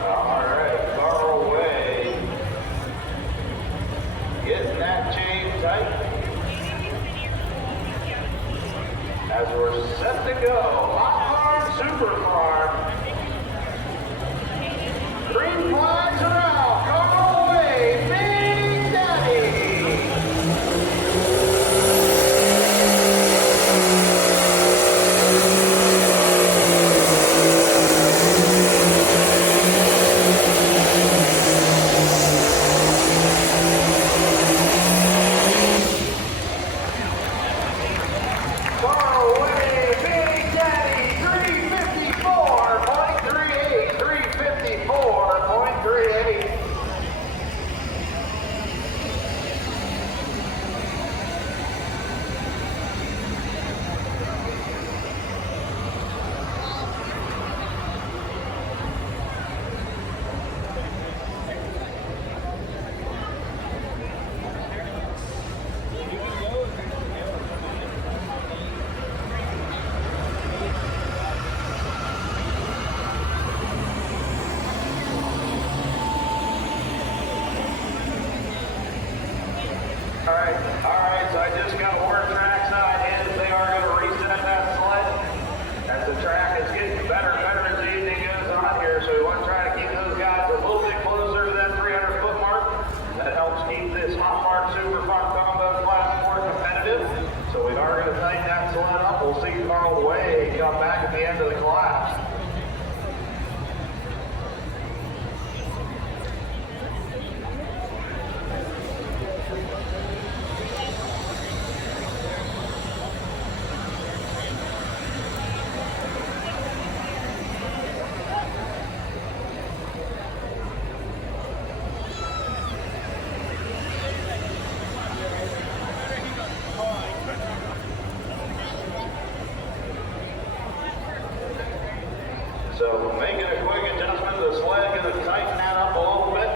All right, Carl Way getting that chain tight as we're set to go. Hot Farm Super Farm. Green flags are out. Carl Way, Big Daddy. Carl Way, Big Daddy, 354.38, 354.38. All right, so I just got to work trackside in. They are going to reset that sled as the track is getting better and better as the evening goes on here. So we want to try to keep those guys a little bit closer to that 300-foot mark. That helps keep this Hot Farm Super Farm combo class more competitive. So we are going to tighten that sled up. We'll see Carl Way come back at the end of the class. So making a quick adjustment to the sled, going to tighten that up a little bit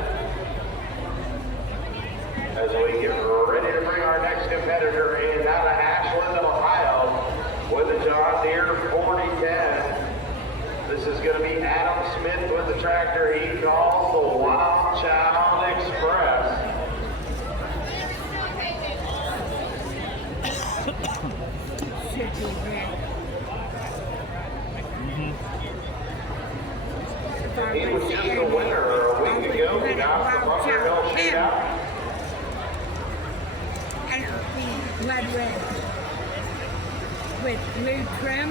as we get ready to bring our next competitor in out of Ashland, Ohio with a John Deere 4010. This is going to be Adam Smith with the tractor he calls the Wild Child Express. Should be red. He was just a winner a week ago. He got the Bunker Hill Shootout. And it'll be blood red with blue trim.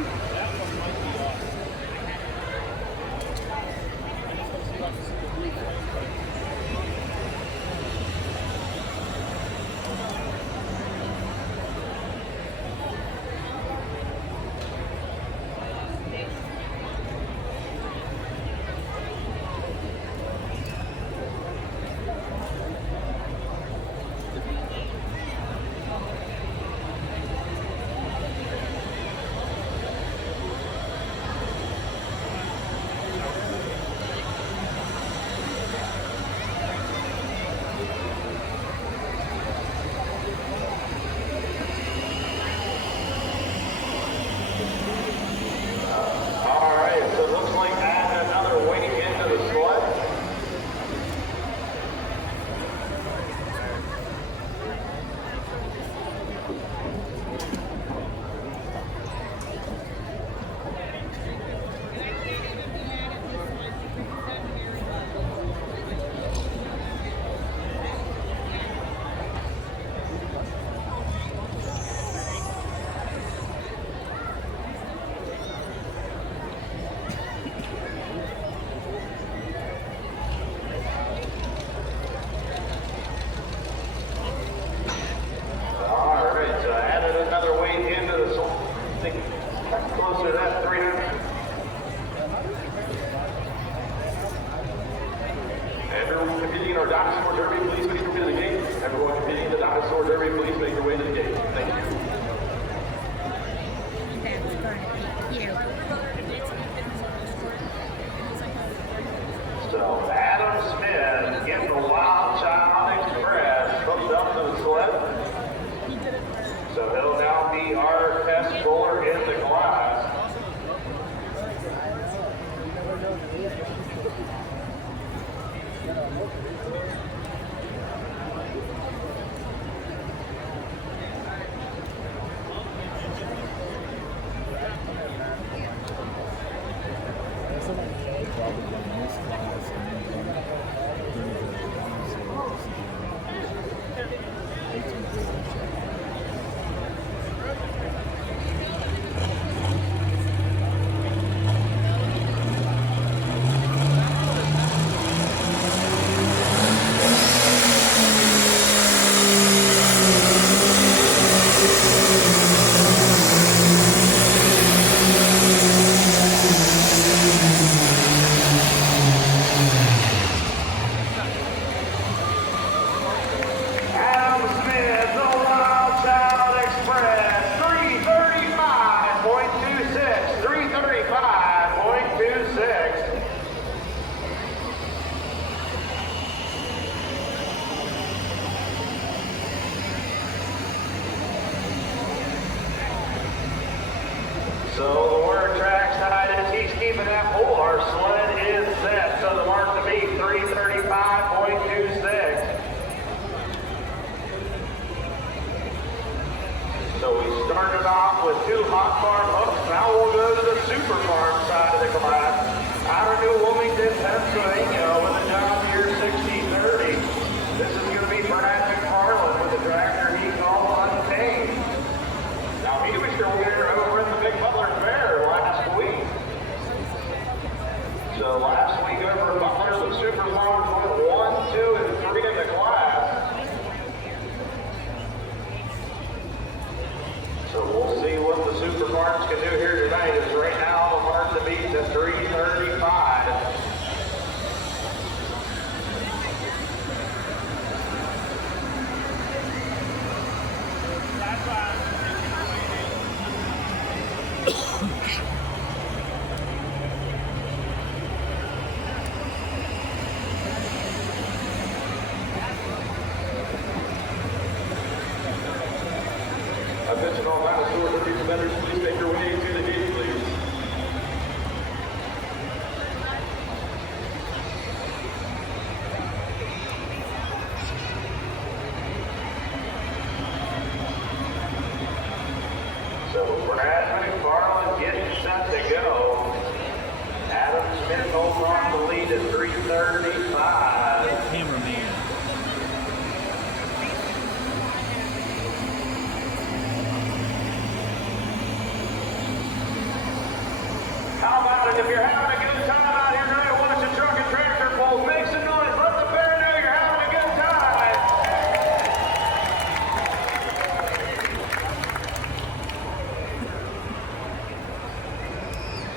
closer to that 300. Everyone competing in our dinosaur derby, please make your way to the gate. Everyone competing in the dinosaur derby, please make your way to the gate. Thank you. That's going to be cute. So Adam Smith getting the Wild Child Express hooked up to the sled. So he'll now be our test puller in the class. Adam Smith, the Wild Child Express, 335.26, 335.26. So the word track side is he's keeping that pull. Our sled is set, so the mark to beat 335.26. So we started off with 2 hot farm hooks. Now we'll go to the super farm side of the class. Out of New Wilmington, Pennsylvania, with a John Deere 6030. This is going to be Brad McFarland with a tractor he called Untamed. Now he was your winner over at the Big Butler Fair last week. So last week over at Butler, the super farmers went 1, 2, and 3 in the class. So we'll see what the super farms can do here tonight. As right now the mark to beat is 335. Attention all dinosaur derby competitors, please make your way to the gate, please. So Brad McFarland getting set to go. Adam Smith holds on to lead at 335. Cameraman. How about it if you're having a good time out here tonight watching truck and tractor pulls? Make some noise. Let the fair know you're having a good time.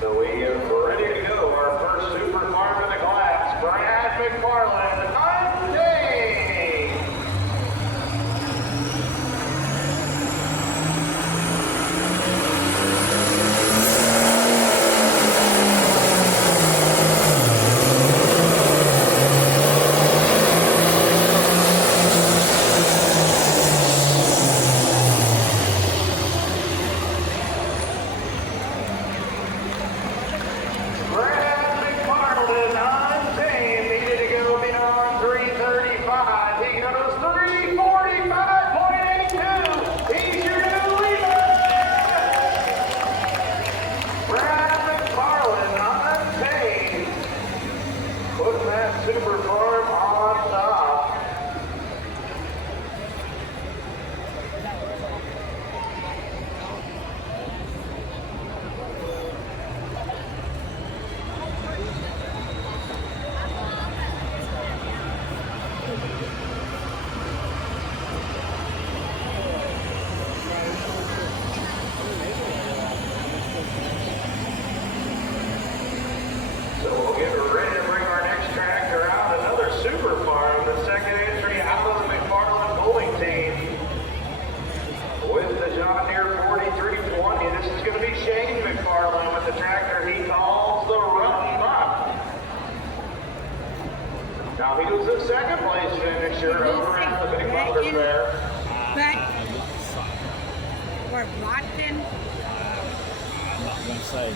So we are ready to go. Our first super farm in the class, Brad McFarland, Untamed. Brad McFarland, Untamed, needed to go beyond say.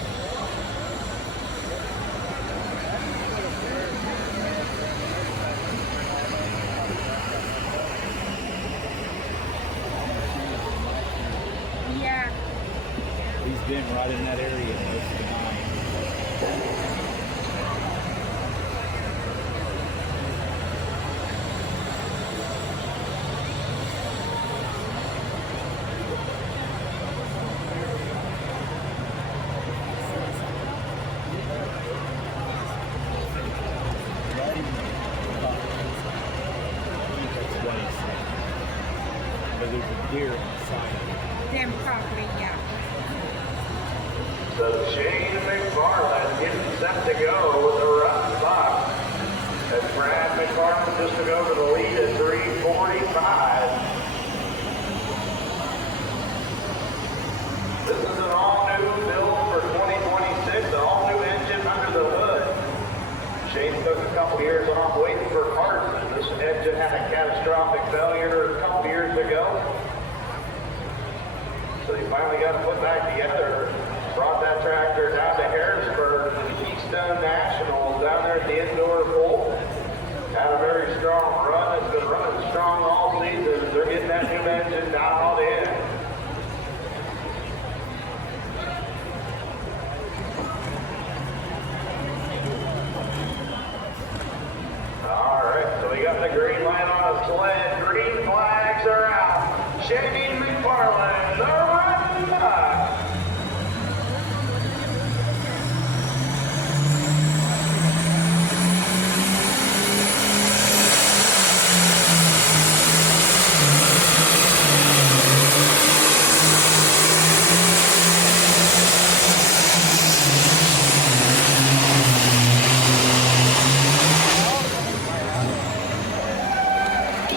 Yeah. He's been right in that area most of the night. That's what he said. But there's a deer inside. Them probably, yeah. So Shane McFarland getting set to go with the run box. As Brad McFarland just took over the lead at 3:45. This is an all-new build for 2026, an all-new engine under the hood. Shane took a couple years off waiting for parts. This engine had a catastrophic failure a couple years ago. So he finally got it put back together. Brought that tractor down to Harrisburg to the Keystone Nationals down there at the indoor pool. Had a very strong run. It's been running strong all season. They're getting that new engine dialed in. All right, so we got the green light on a sled. Green flags are out. Shane McFarland, the run back.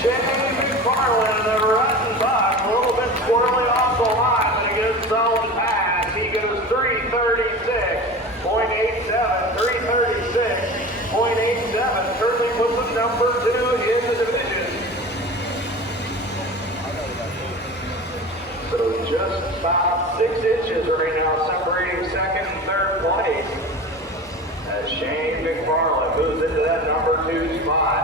Shane McFarland, the run back, a little bit squirrely off the line, but he gets solid pass. He goes 336.87, 336.87. Certainly puts him number 2 in the division. So just about 6 inches right now separating second and third place. As Shane McFarland moves into that number 2 spot.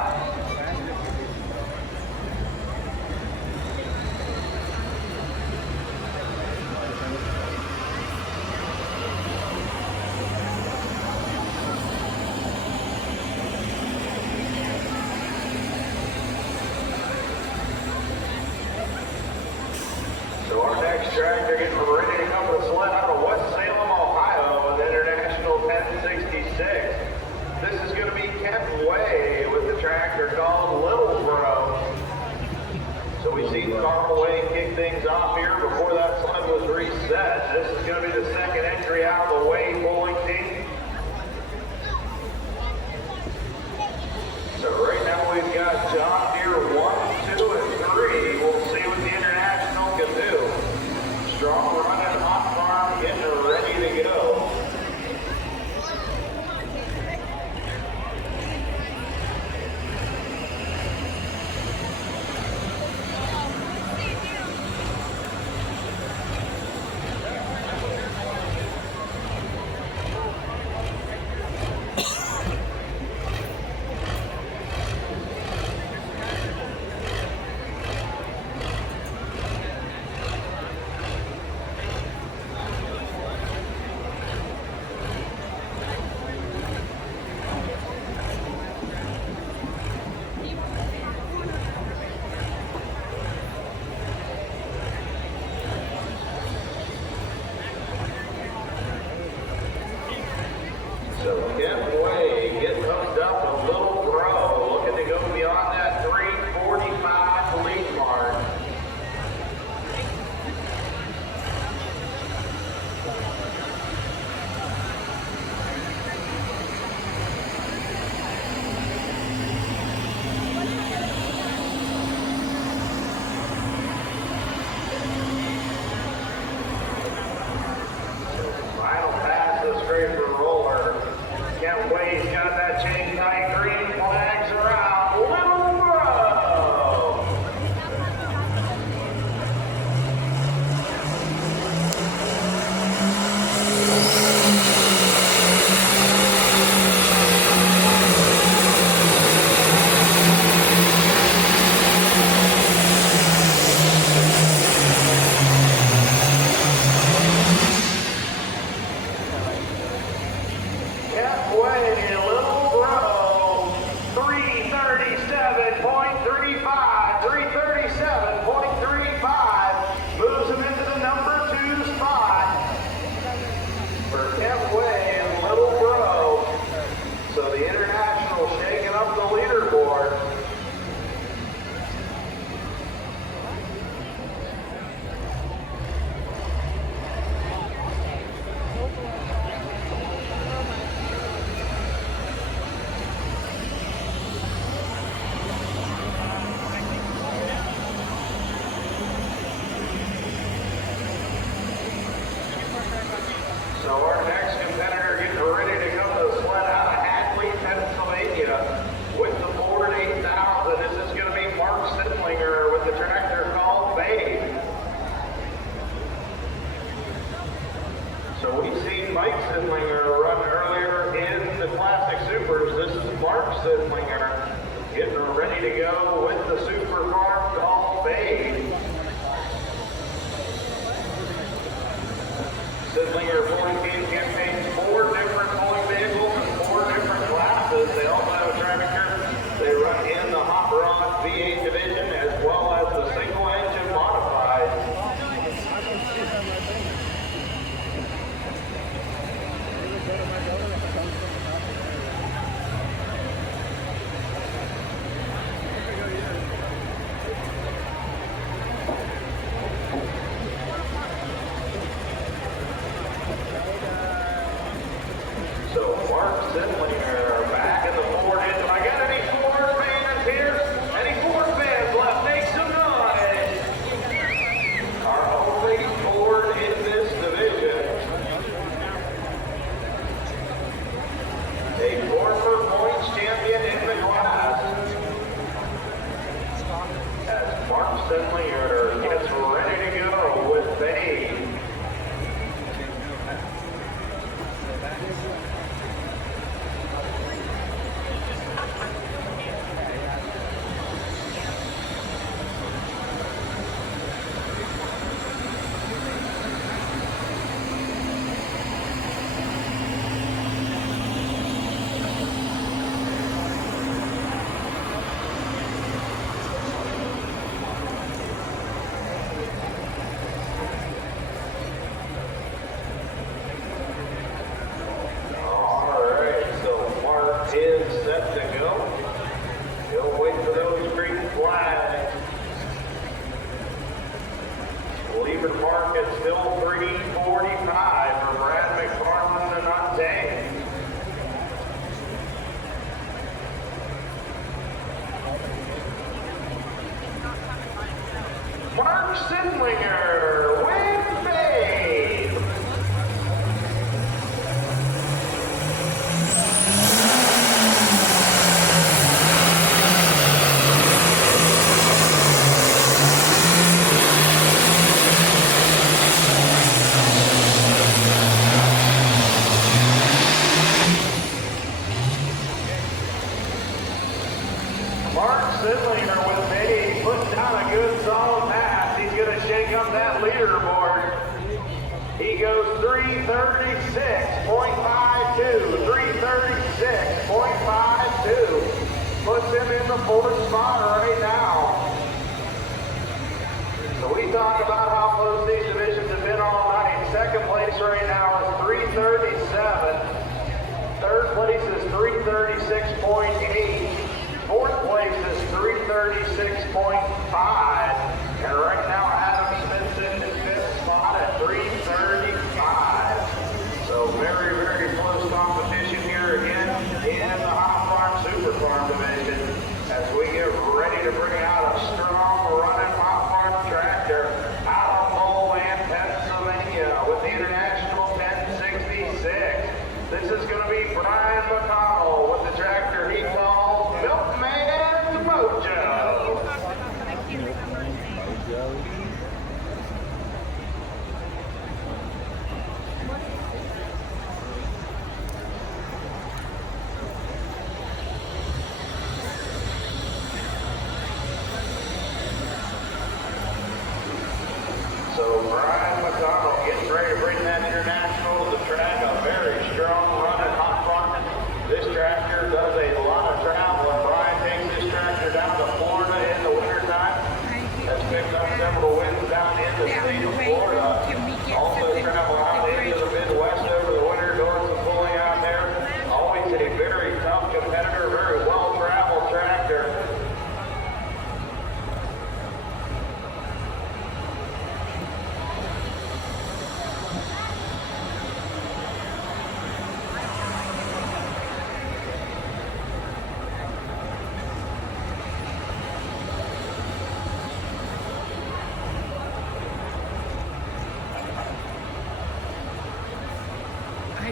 So our next tractor getting ready to come to the sled out of West Salem, Ohio, with International 1066. This is going to be Kent Way with the tractor called Littleboro. So we see Trumbull kick things off here before that sled was reset. This is going to be the second entry out of the Way bowling team. So right now we've got John Deere 1, 2, and 3. We'll see what the International can do. Strong running hot farm getting ready to go. So our next competitor getting ready to come to the sled out of Hadley, Pennsylvania with the Ford 8000. This is going to be Mark Sidlinger with the tractor called Babe. So we've seen Mike Sidlinger run earlier in the Classic Supers. This is Mark Sidlinger getting ready to go with the Super Farm called Babe. Sidlinger pulling team campaigns 4 different pulling vehicles and 4 different classes. They also have a tractor. They run in the hot rod V8 division as well as the single engine modified. So Mark Sidlinger back in the Ford engine. I got any Ford fans here? Any Ford fans left? Make some noise. Our only Ford in this division. A former points champion in the class. As Mark Sidlinger gets ready to go with Babe. Is set to go. He'll wait for those green flags. Lieber Park is still 3:45 for Brad McFarland and Octane. Mark Sidlinger wins Babe. Mark Sidlinger with Babe putting down a good solid pass. He's going to shake up that leaderboard. He goes 336.52. 336.52. Puts him in the 4th spot right now. So we talk about how close these divisions have been all night. Second place right now is 337. Third place is 336.8. 4th place is 336.5. And right now Adam Smith's in the 5th spot at 335. So very, very close competition here again in the Hot Farm Super Farm division as we get ready to bring out a strong running Hot Farm tractor out of Poland, Pennsylvania with the International 1066. This is going to be Brian McConnell with the tractor he calls Milkman's Mojo.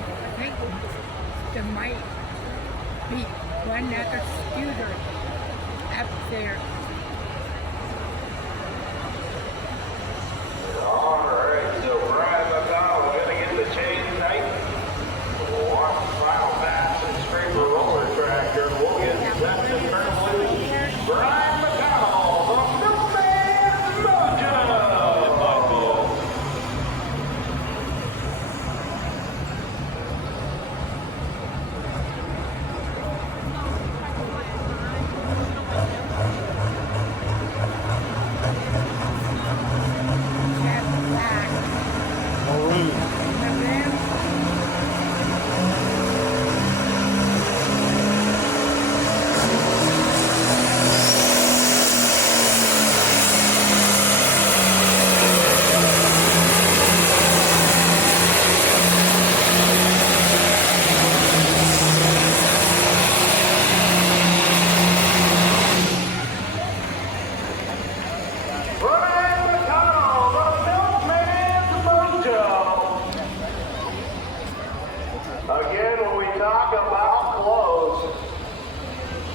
I think there might be one other scooter up there. Alright, so Brian McDonald gonna get the chain tight. One final pass and scraper roller tractor. We'll get set to turn loose. Brian McDonald, the Milkman's Mojo! Brian McDonald, the Milkman's Mojo! Again, when we talk about close,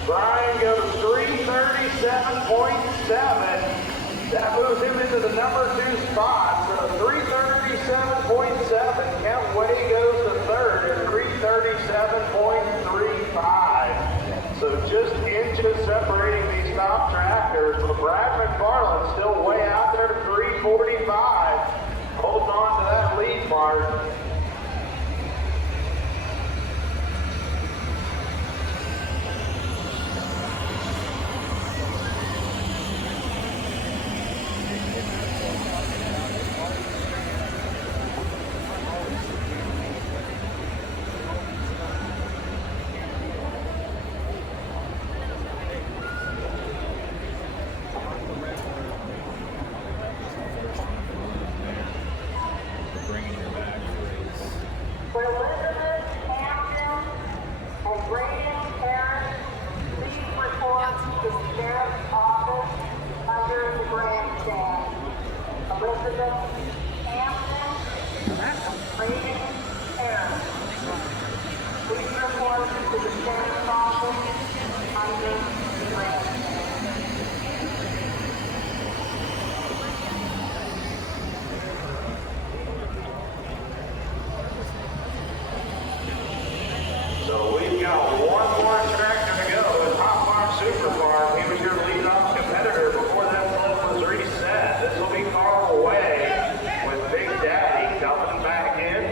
Brian goes 337.7. That moves him into the number 2 spot. So 337.7. Kent Way goes to third at 337.35. So just inches separating these top tractors. But Brad McFarland still way out there at 345. Holds on to that lead mark. Bringing her back to race. For Elizabeth, Hampton, and Braden Harris, please report to the Sheriff's Office under the grandstand. Elizabeth, Hampton, and Braden Harris, please report to the Sheriff's Office under the grandstand. So we've got one more tractor to go. It's Hot Farm Super Farm. He was your lead-off competitor before that flip was reset. This will be Carl Way with Big Daddy coming back in.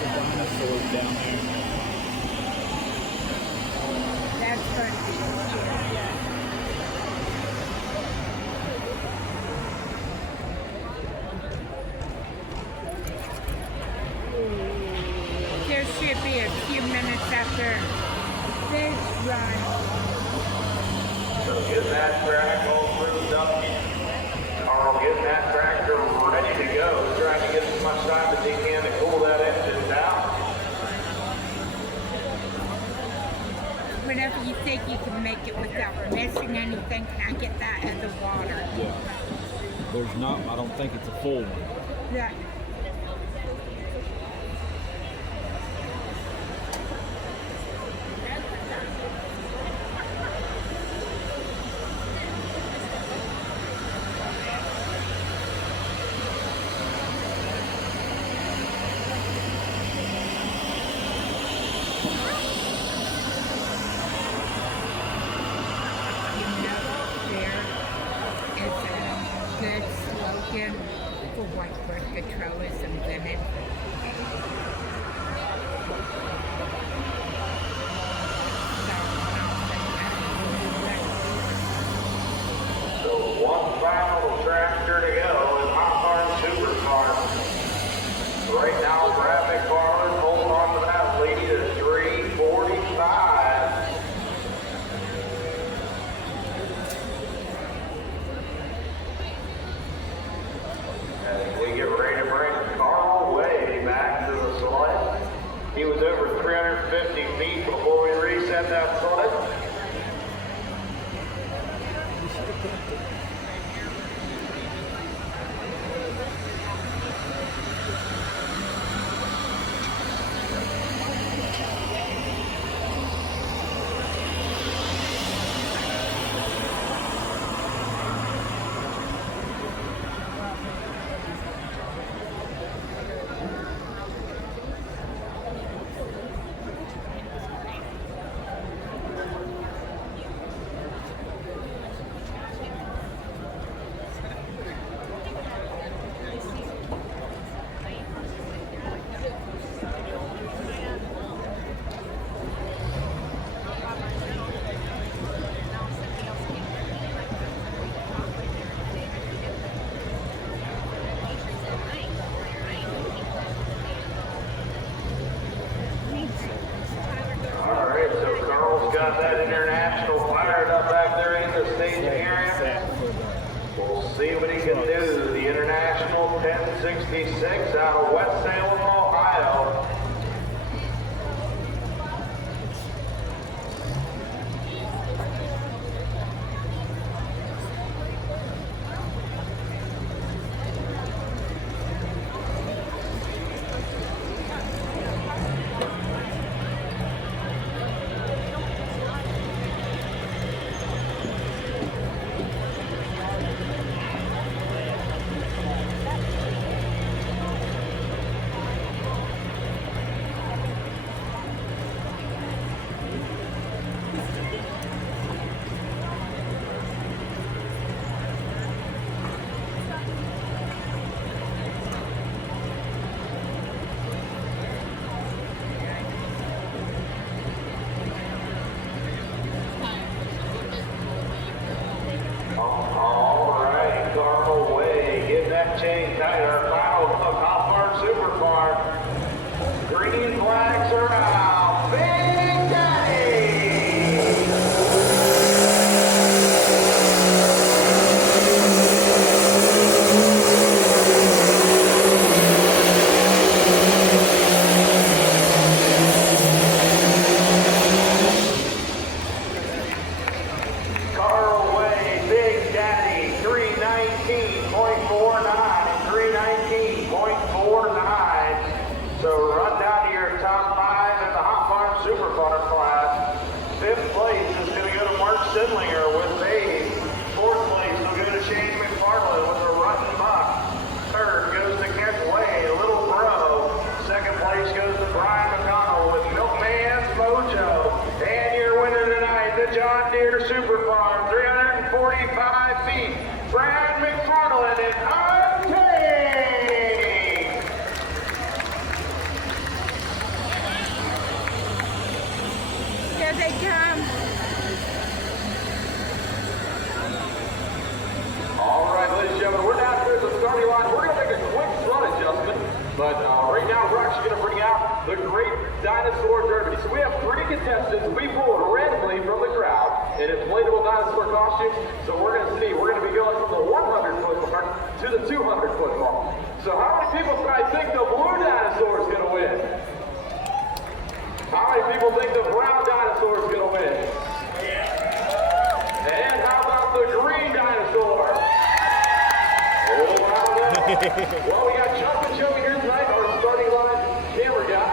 Dinosaurs down there. That's going to be scary. There should be a few minutes after this run. So getting that track all through up. Carl getting that tractor ready to go. Trying to get as much time as he can to cool that engine down. Whenever you think you can make it without missing anything, can I get that in the water? Yeah. There's not, I don't think it's a full one. That, there is a good slogan for what birth control is invented. So one final tractor to go is Hot Farm Super Farm. Right now, Brad McFarland holding on to that lead at 345. got that international fired up back there in the staging area. We'll see what he can do. The International 1066 out of West Salem, Ohio. Chain tight, our final of Hop Farm Super Farm. Green flags are out. Big Daddy! Car away, Big Daddy, 319.49. 319.49. So run down to your top 5 in the Hot Farm Super Farm class. 5th place is going to go to Mark Sidlinger with Babe. 4th place will go to Shane McFarland with the Rotten Buck. 3rd goes to Kent Way, Little Bro. 2nd place goes to Brian McConnell with Milkman's Mojo. And your winner tonight, the John Deere Super Farm, 345 feet. Brian McFarland and Here they come. All right, ladies and gentlemen, we're down here at the starting line. We're going to make a quick run adjustment, but right now we're actually going to bring out the Great Dinosaur Derby. So we have 3 contestants we pulled randomly from the crowd in inflatable dinosaur costumes. So we're going to see. We're going to be going from the 100-foot mark to the 200-foot mark. So how many people think the blue dinosaur is going to win? How many people think the brown dinosaur is going to win? And how about the green dinosaur? Oh, well, we got Chuck and Joey here tonight, our starting line camera guy.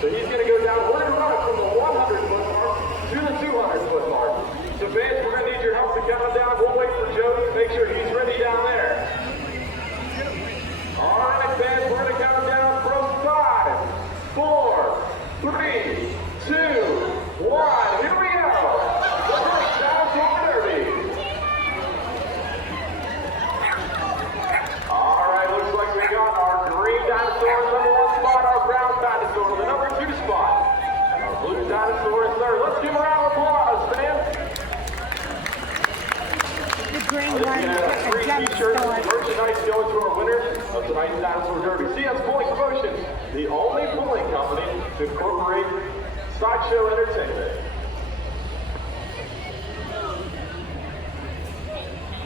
So he's going to go down. We're going to run it from the 100-foot mark to the 200-foot mark. So, fans, we're going to need your help to count them down. We'll wait for Joey to make sure he's ready down there. All right, fans, we're going to count down from 5, 4, 3, 2, 1. Here we go. The Great Dinosaur Derby. All right, looks like we got our green dinosaur in the #1 spot, our brown dinosaur in the #2 spot, and our blue dinosaur in 3rd. Let's give a round of applause, fans. The green one Free took a jump t-shirts start. and merchandise going to our winners of tonight's Dinosaur Derby. CS Pulling Promotions, the only pulling company to incorporate sideshow entertainment.